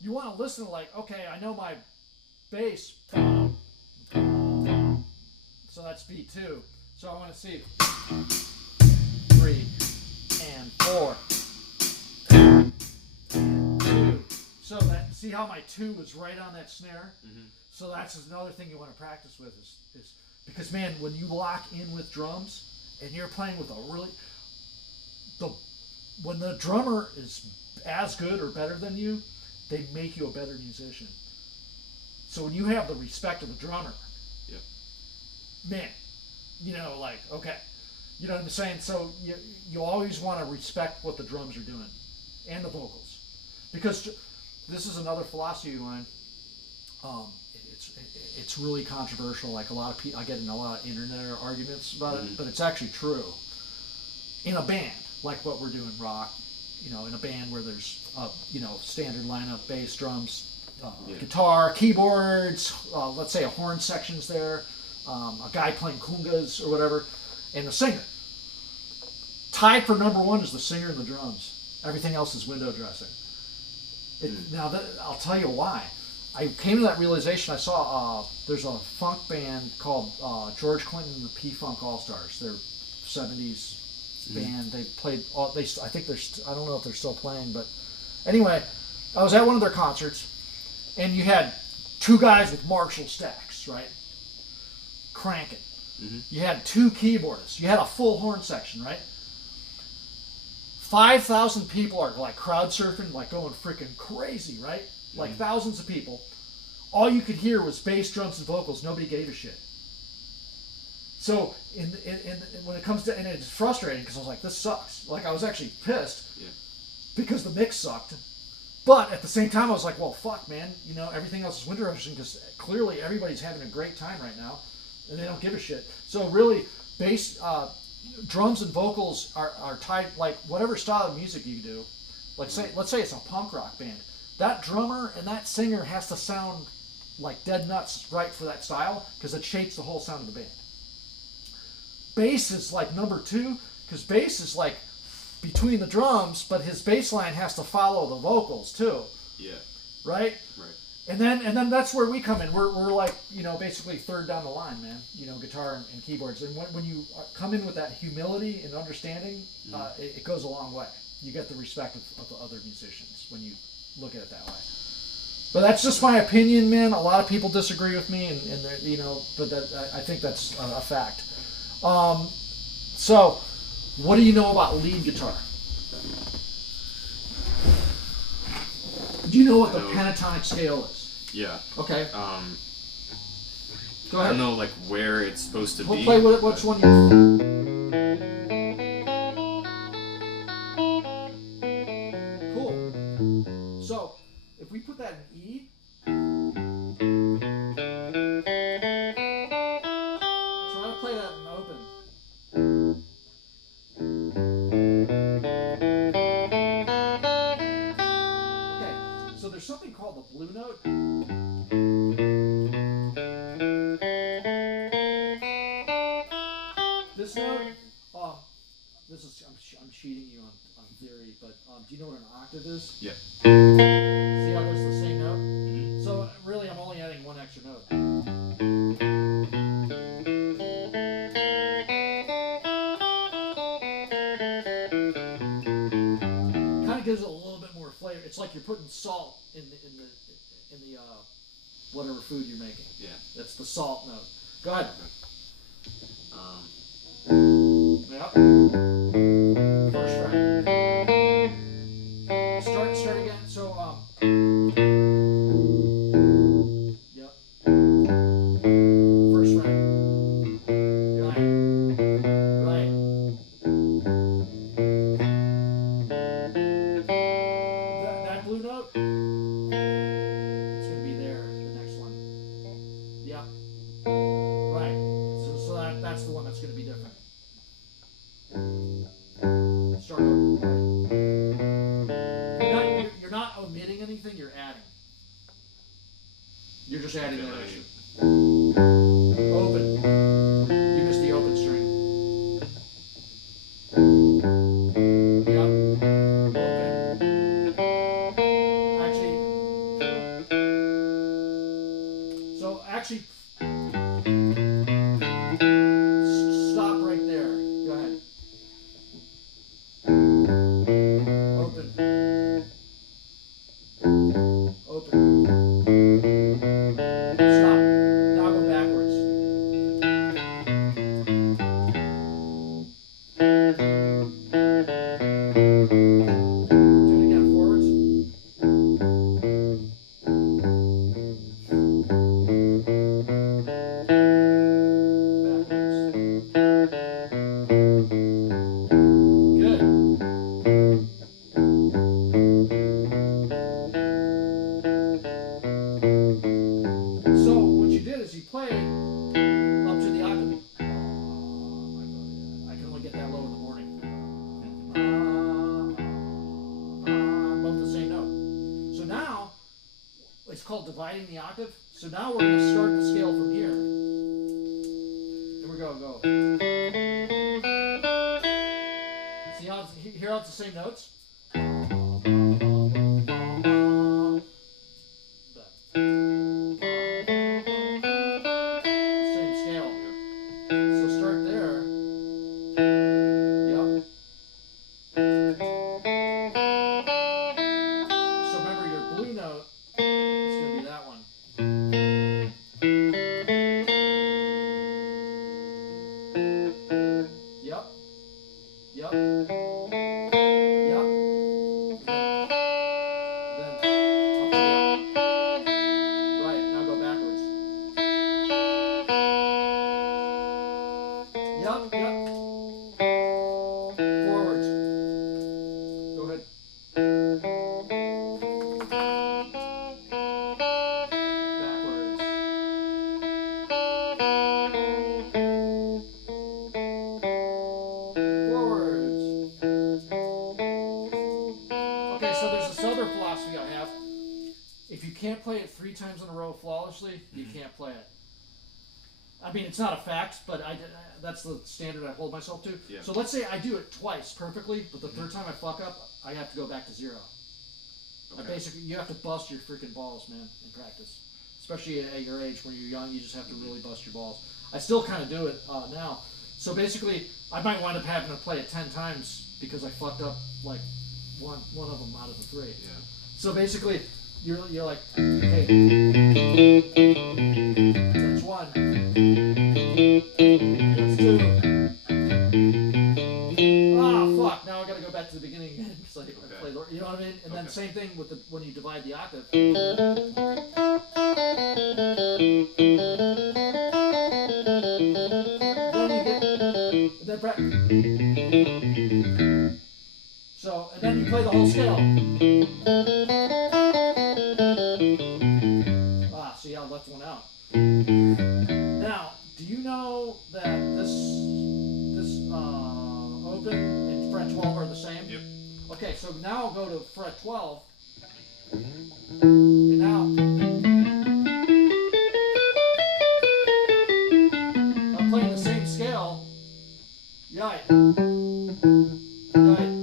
you want to listen to like, okay, I know my bass, so that's B2. So I want to see 3 and 4 and 2. So that, see how my 2 was right on that snare? Mm-hmm. So that's another thing you want to practice with is because, man, when you lock in with drums and you're playing with a really, when the drummer is as good or better than you, they make you a better musician. So when you have the respect of the drummer, yep. Man, you know, like, okay, you know what I'm saying? So you always want to respect what the drums are doing and the vocals, because this is another philosophy of mine. It's really controversial. Like a lot of people, I get in a lot of internet arguments about it, but it's actually true. In a band, like what we're doing, rock, you know, in a band where there's you know, standard lineup, bass, drums, guitar, keyboards, let's say a horn section's there, a guy playing congas or whatever, and the singer. Tied for number 1 is the singer and the drums. Everything else is window dressing. Now, I'll tell you why. I came to that realization. I saw there's a funk band called George Clinton and the P-Funk All-Stars. They're 70s band. They played. I think they're. I don't know if they're still playing, but anyway, I was at one of their concerts, and you had 2 guys with Marshall stacks, right, cranking. You had 2 keyboardists. You had a full horn section, right? 5,000 people are like crowd surfing, like going freaking crazy, right? Like thousands of people. All you could hear was bass, drums, and vocals. Nobody gave a shit. So when it comes to, and it's frustrating because I was like, this sucks. Like I was actually pissed because the mix sucked. But at the same time, I was like, well, fuck, man. You know, everything else is window dressing because clearly everybody's having a great time right now, and they don't give a shit. So really, bass, drums, and vocals are tied. Like whatever style of music you do, like let's say it's a punk rock band. That drummer and that singer has to sound like dead nuts right for that style because it shapes the whole sound of the band. Bass is like number 2 because bass is like between the drums, but his bass line has to follow the vocals too. Yeah. Right? Right. And then that's where we come in. We're like, you know, basically third down the line, man. You know, guitar and keyboards. And when you come in with that humility and understanding, it goes a long way. You get the respect of the other musicians when you look at it that way. But that's just my opinion, man. A lot of people disagree with me, and you know, but I think that's a fact. So, what do you know about lead guitar? Do you know what the pentatonic scale is? Yeah. Okay. Go ahead. I don't know like where it's supposed to be. Play which one you. So, if we put that in E, try to play that in open. Okay, so there's something called the blue note. This note, I'm cheating you on theory, but do you know what an octave is? Yeah. See how there's the same note? So really, I'm only adding one extra note. Kind of gives it a little bit more flavor. It's like you're putting salt in the whatever food you're making. Yeah. That's the salt note. Go ahead. Yep. First fret. Start again. So yep. First fret. Right. That blue note. It's gonna be there. The next one. Yep. Right. So that's the one that's gonna be different. Start over. chatting Okay, there. right. Open. You missed the open string. Yep. Open. Actually, stop right there. Go ahead. Open. Open. Stop. Now go backwards. Do it again. Forwards. Good. So what you did is you played up to the octave. I can only get that low in the morning. Both the same note. So now it's called dividing the octave. So now we're going to start the scale from here. Here we go. Go. See how hear how it's the same notes? Same scale. So start there. Yep. So remember your blue note is going to be that one. Yep. Yep. Yep. Then up to the right. Now go backwards. Yep. Yep. Forwards. Go ahead. Backwards. Forwards. Okay, so there's this other philosophy I have. If you can't play it 3 times in a row flawlessly, you can't play it. I mean, it's not a fact, but that's the standard I hold myself to. Yeah. So let's say I do it twice perfectly, but the third time I fuck up, I have to go back to 0. Okay. Basically, you have to bust your freaking balls, man, in practice. Especially at your age, when you're young, you just have to really bust your balls. I still kind of do it now. So basically, I might wind up having to play it 10 times because I fucked up like one of them out of the 3. Yeah. So basically, you're like, okay, that's 1, that's 2. Ah, fuck! Now I gotta go back to the beginning again. It's like I play, you know what I mean? And then same thing with when you divide the octave. Then you get, and then you play the whole scale. Ah, see how I left one out. Now, do you know that this open and fret 12 are the same? Yep. Okay, so now I'll go to fret 12. And now I'm playing the same scale. Right. Right.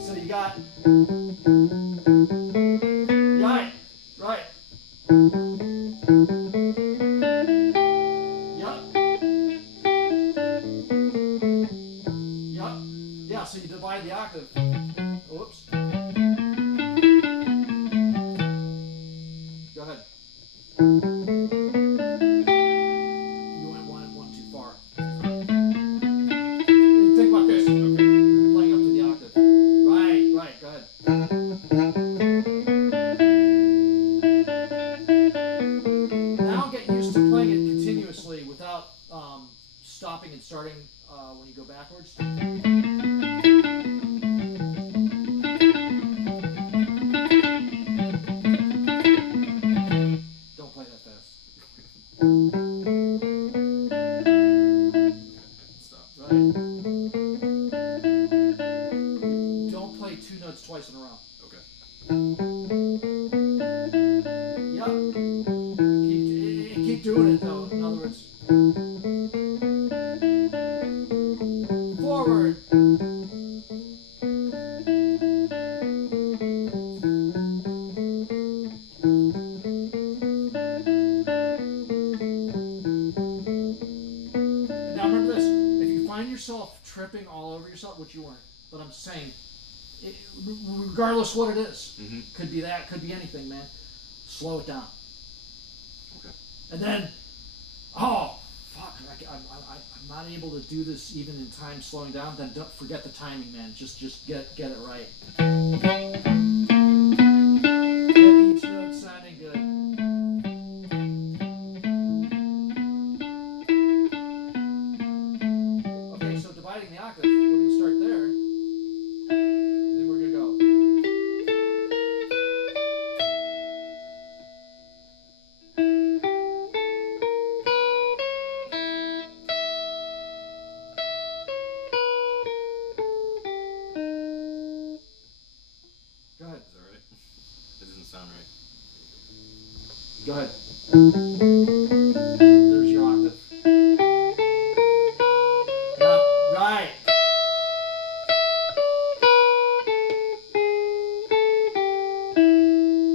So you got right. Right. Yep. Yep. Yeah, so you divide the octave. Whoops. Go ahead. You went one too far. Think about this. Playing up to the octave. Right, go ahead. Now get used to playing it continuously without stopping and starting when you go backwards. Don't play that fast. Stop. Right. Don't play 2 notes twice in a row. Okay. find yourself tripping all over yourself, which you weren't, but I'm saying, regardless what it is, could be that, could be anything, man. Slow it down. Okay. And then, oh, fuck, I'm not able to do this even in time slowing down. Then don't forget the timing, man. Just get it right. Get each note sounding good. Okay, so dividing the octave, we're going to start there. Then we're going to go. Go ahead. Is that right? That doesn't sound right. Go ahead. There's your octave. Not right.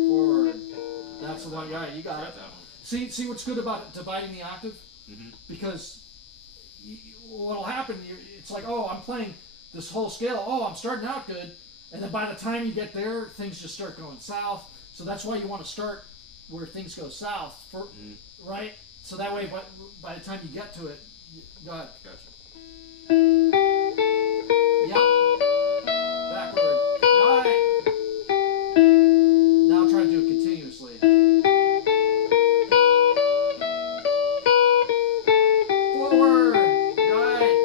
Forward. That's the one guy. You got it. That one. See what's good about dividing the octave? Mm-hmm. Because what'll happen, it's like, oh, I'm playing this whole scale. Oh, I'm starting out good. And then by the time you get there, things just start going south. So that's why you want to start where things go south, right? So that way, by the time you get to it, go ahead. Gotcha. Yep. Backward. Right. Now try to do it continuously. Forward. Right.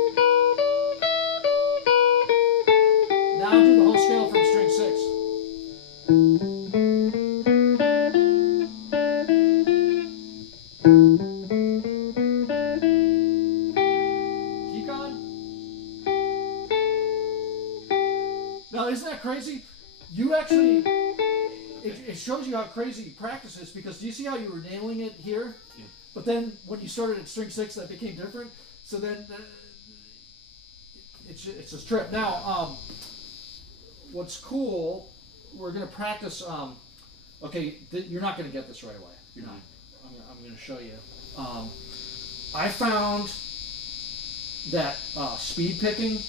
Now do the whole scale from string 6. Keep going. Now, isn't that crazy? You actually, it shows you how crazy practice is, because do you see how you were nailing it here? Yeah. But then when you started at string 6, that became different. So then it's a trip. Now, what's cool, we're going to practice, okay, you're not going to get this right away. You're not. I'm going to show you. I found that speed picking,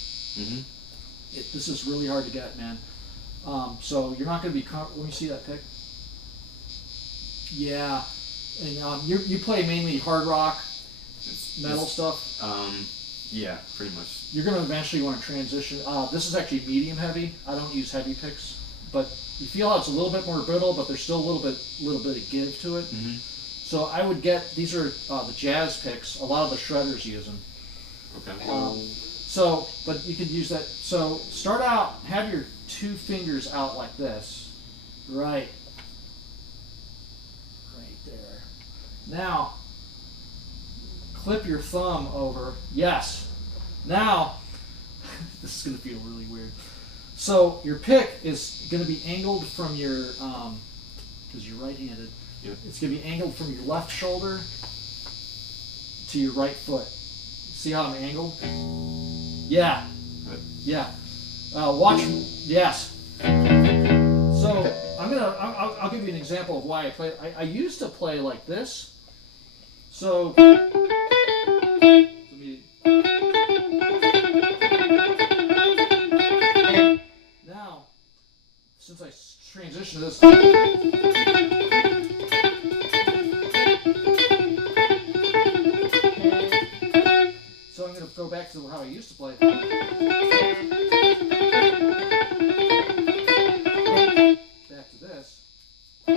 this is really hard to get, man. So you're not going to be, let me see that pick. Yeah. And you play mainly hard rock, metal stuff? Yeah, pretty much. You're going to eventually want to transition. This is actually medium heavy. I don't use heavy picks, but you feel how it's a little bit more brittle, but there's still a little bit of give to it. So I would get, these are the jazz picks. A lot of the shredders use them. Okay. So, but you could use that. So start out, have your 2 fingers out like this. Right. Right there. Now, clip your thumb over. Yes. Now, this is going to feel really weird. So your pick is going to be angled from your, because you're right-handed, it's going to be angled from your left shoulder to your right foot. See how I'm angled? Yeah. Yeah. Watch. Yes. So I'll give you an example of why I play. I used to play like this. So. Now, since I transitioned to this. So I'm going to go back to how I used to play. Back to this. I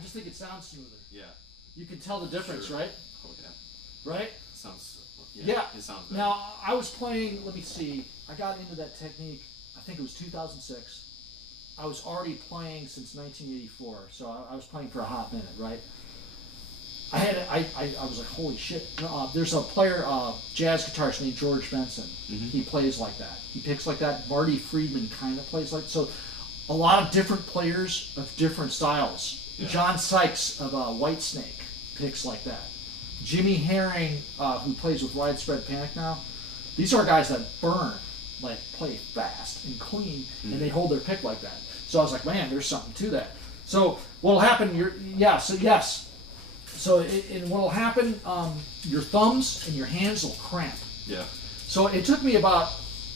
just think it sounds smoother. Yeah. You can tell the difference, sure. Right? Oh yeah. Right? Sounds. Yeah. It sounds better. Now I was playing. Let me see. I got into that technique. I think it was 2006. I was already playing since 1984, so I was playing for a hot minute, right? I was like, holy shit. There's a player, jazz guitarist named George Benson. He plays like that. He picks like that. Marty Friedman kind of plays like so. A lot of different players of different styles. Yeah. John Sykes of Whitesnake picks like that. Jimmy Herring, who plays with Widespread Panic now. These are guys that burn, like play fast and clean, and they hold their pick like that. So I was like, man, there's something to that. So what'll happen? Yes. So and what will happen? Your thumbs and your hands will cramp. Yeah. So it took me about,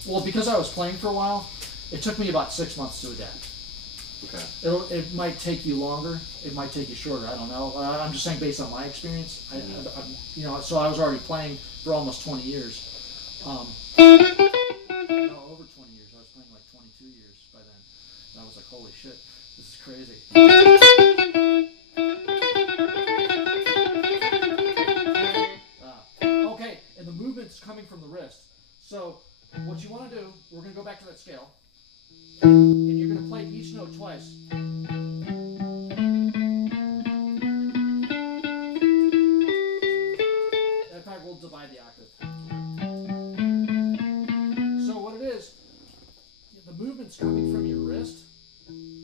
well, because I was playing for a while, it took me about 6 months to adapt. Okay. It might take you longer. It might take you shorter. I don't know. I'm just saying based on my experience. You know, so I was already playing for almost 20 years. No, over 20 years. I was playing like 22 years by then. And I was like, holy shit, this is crazy. Okay, and the movement's coming from the wrist. So what you want to do, we're going to go back to that scale. And you're going to play each note twice. In fact, we'll divide the octave. So what it is, the movement's coming from your wrist.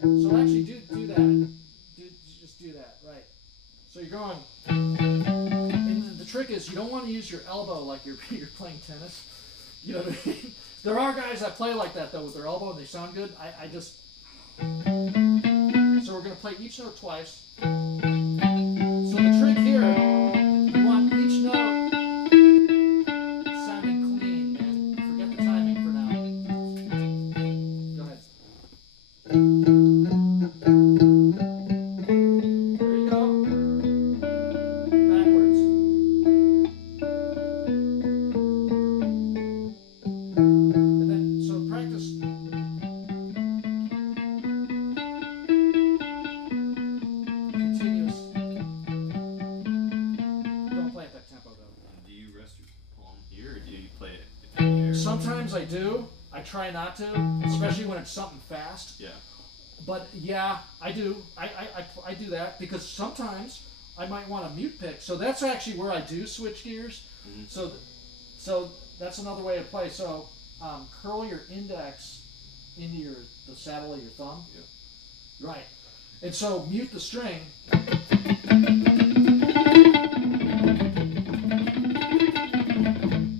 So actually do that. Just do that, right. So you're going, and the trick is you don't want to use your elbow like you're playing tennis. You know what I mean? There are guys that play like that though with their elbow and they sound good. I just, so we're going to play each note twice. So the trick here, you want each note sounding clean, man. Forget the timing for now. Go ahead. There you go. Backwards. And then, so practice. Continuous. Don't play at that tempo though. Do you rest your palm here, or do you play it in the air? Sometimes I do. I try not to, especially when it's something fast. Yeah. But yeah, I do. I do that because sometimes I might want a mute pick. So that's actually where I do switch gears. Mm-hmm. So that's another way to play. So curl your index into the saddle of your thumb. Yeah. Right. And so mute the string.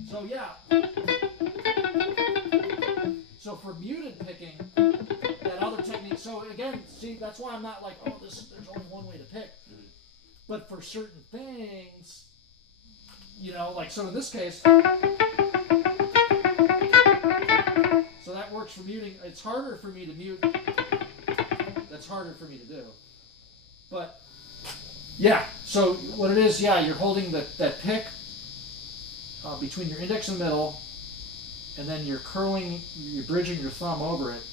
So yeah. So for muted picking, that other technique. So again, see, that's why I'm not like, oh, there's only one way to pick. Mm-hmm. But for certain things, you know, like, so in this case, so that works for muting. It's harder for me to mute. That's harder for me to do. But yeah, so what it is, yeah, you're holding that pick between your index and middle, and then you're bridging your thumb over it,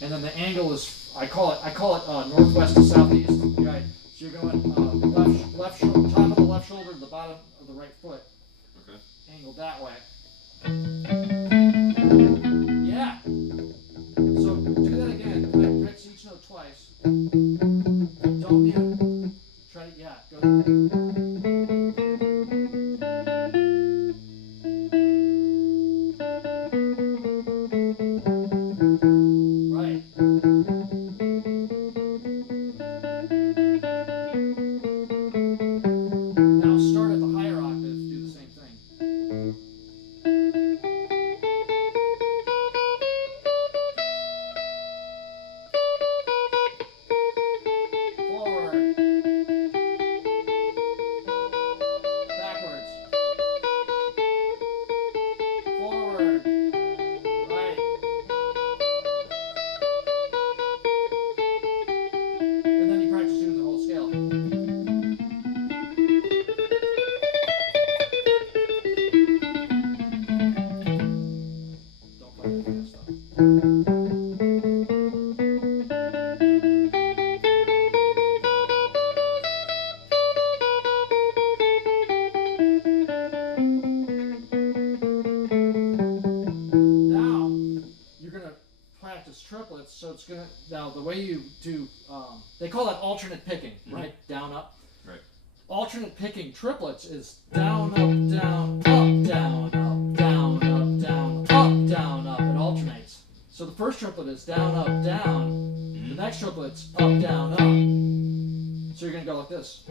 and then the angle is, I call it northwest to southeast. Right. So you're going left shoulder, top of the left shoulder to the bottom of the right foot. Okay. Angled that way. Yeah. So do that again. Practice each note twice. Don't mute. Try to, yeah, go. Triplets, so it's gonna, now the way you do, they call that alternate picking, right? Down, up. Right. Alternate picking triplets is down, up, down, up, down, up, down, up, down, up, down, up. It alternates. So the first triplet is down, up, down. The next triplet's up, down, up. So you're gonna go like this.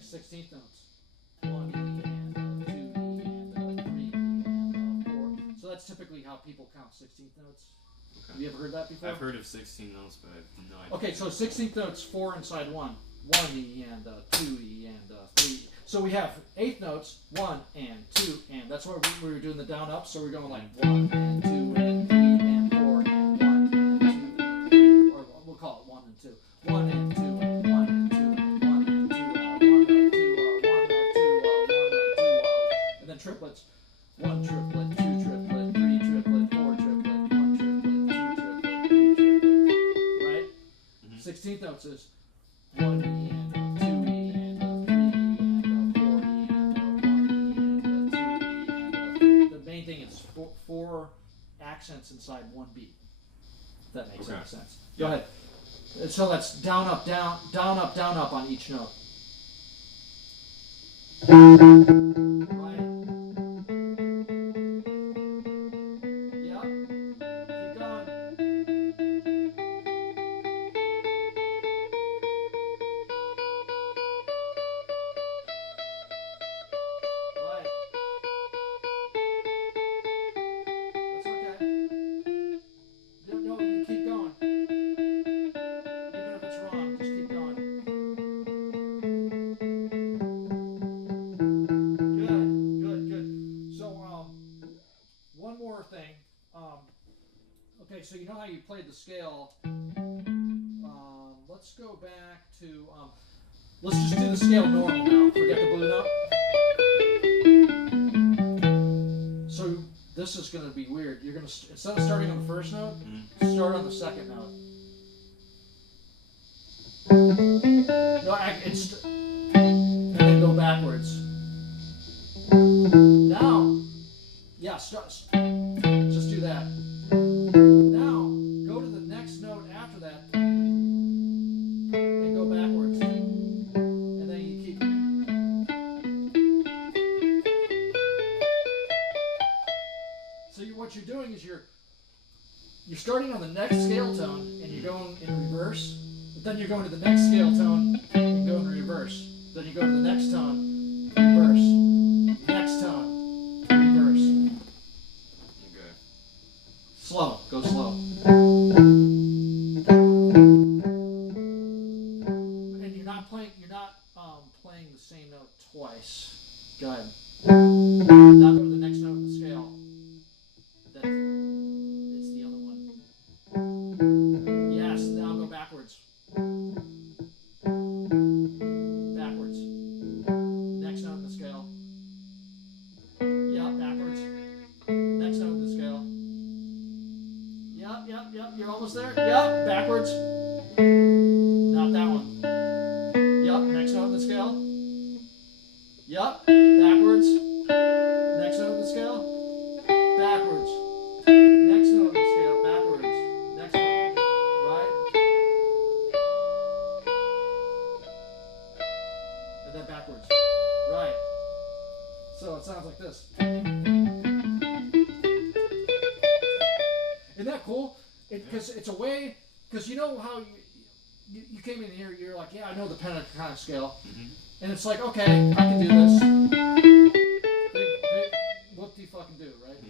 sing 16th notes. 1 E and 2 E and 3 E and 4. So that's typically how people count 16th notes. Okay. Have you ever heard that before? I've heard of 16 notes, but I have no idea. Okay, so 16th notes, 4 inside 1. 1 E and 2 E and 3 E. So we have 8th notes, 1 and 2 and. That's why we were doing the down up. So we're going like 1 and 2 and 3 and 4 and 1 and 2 and 3. Or we'll call it 1 and 2. 1 and 2 and 1 and 2 and 1 and 2 1 2 and then triplets. 1 triplet, 2 triplet, 3 triplet, 4 triplet, 1 triplet, 2 triplet, 3 triplet. Right? 16th notes is 1 E and 2 E and 3 E and 4 E and 1 E and 2 E and 3. The main thing is four accents inside one beat. If that makes any sense. Go ahead. So that's down up, down, down up, down up on each note. Right? Yep. Keep going. Right. That's okay. No, you keep going. Even if it's wrong, just keep going. Good. So, one more thing. Okay, so you know how you played the scale. Let's go back to, let's just do the scale normal now. Forget the blue note. So this is going to be weird. You're going to, instead of starting on the first note, start on the second note. No, it's, and then go backwards. Now, yeah, just do that. Now, go to the next note after that and go backwards. And then you keep going. So what you're doing is you're starting on the next scale tone and you're going in reverse, but then you're going to the next scale tone and go in reverse. Then you go to the next tone, reverse. Next tone, reverse. Okay. Slow, go slow. And you're not playing the same note twice. Go ahead. Now go to the next note in the scale. It's the other one. Yes, now go backwards. Backwards. Next note in the scale. Yep, backwards. Next note in the scale. Yep, you're almost there. Yep, backwards. Not that one. Yep, next note in the scale. Yep, backwards. Next note in the scale. Backwards. Next note in the scale. Backwards. Next note. Right. And then backwards. Right. So it sounds like this. Isn't that cool? Because it's a way, because you know how you came in here, you're like, yeah, I know the pentatonic scale. And it's like, okay, I can do this. Big whoop-de-fucking-do, right?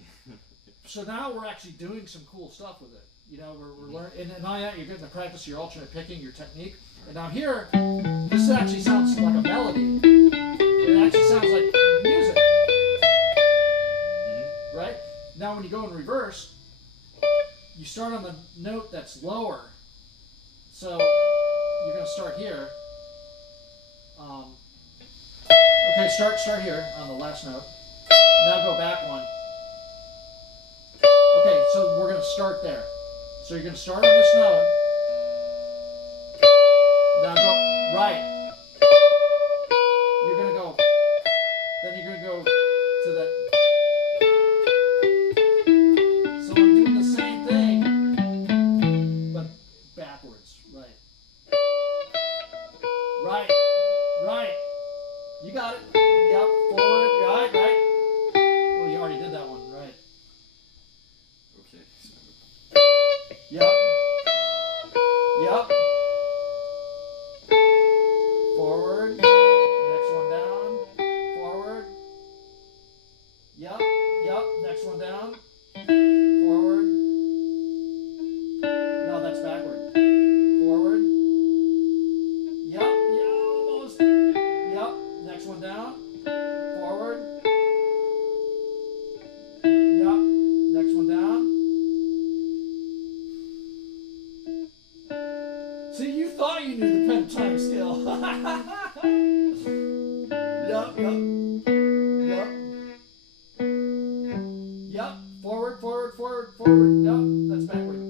So now we're actually doing some cool stuff with it. You know, we're learning, and now you're getting to practice your alternate picking, your technique. And now here, this actually sounds like a melody. It actually sounds like music. Right? Now when you go in reverse, you start on the note that's lower. So you're going to start here. Okay, start here on the last note. Now go back one. Okay, so we're going to start there. So you're going to start on this note. Now go right. You're going to go. Then you're going to go to the. So I'm doing the same thing, but backwards. Right. Right. Right. You got it. Yep. Forward. Right. Right. Oh, you already did that one. Right. Okay. Yep. Yep. you knew the pentatonic scale. Yup. Forward. Yup, that's backward.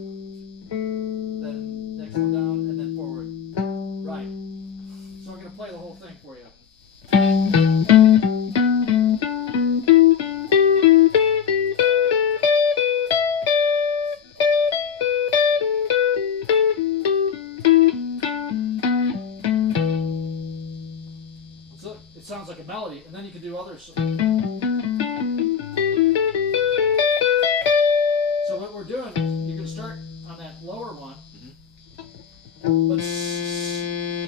Then next one down, and then forward. Right. So we're gonna play the whole thing for you. So it sounds like a melody, and then you can do other. So what we're doing is you can start on that lower one, but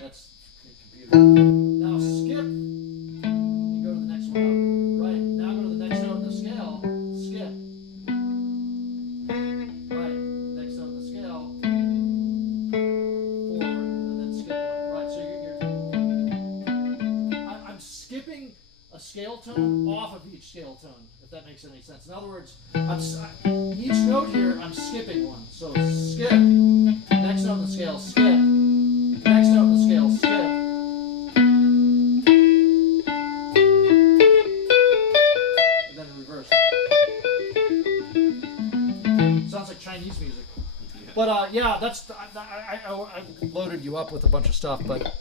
that's computer. Now skip. You go to the next one up. Right. Now go to the next note in the scale. Skip. Right. Next note in the scale. Forward, and then skip one. Right. So I'm skipping a scale tone off of each scale tone, if that makes any sense. In other words, each note here, I'm skipping one. So skip. Next note in the scale, skip. Next note in the scale, skip. And then in reverse. Sounds like Chinese music. But yeah, that's I loaded you up with a bunch of stuff, but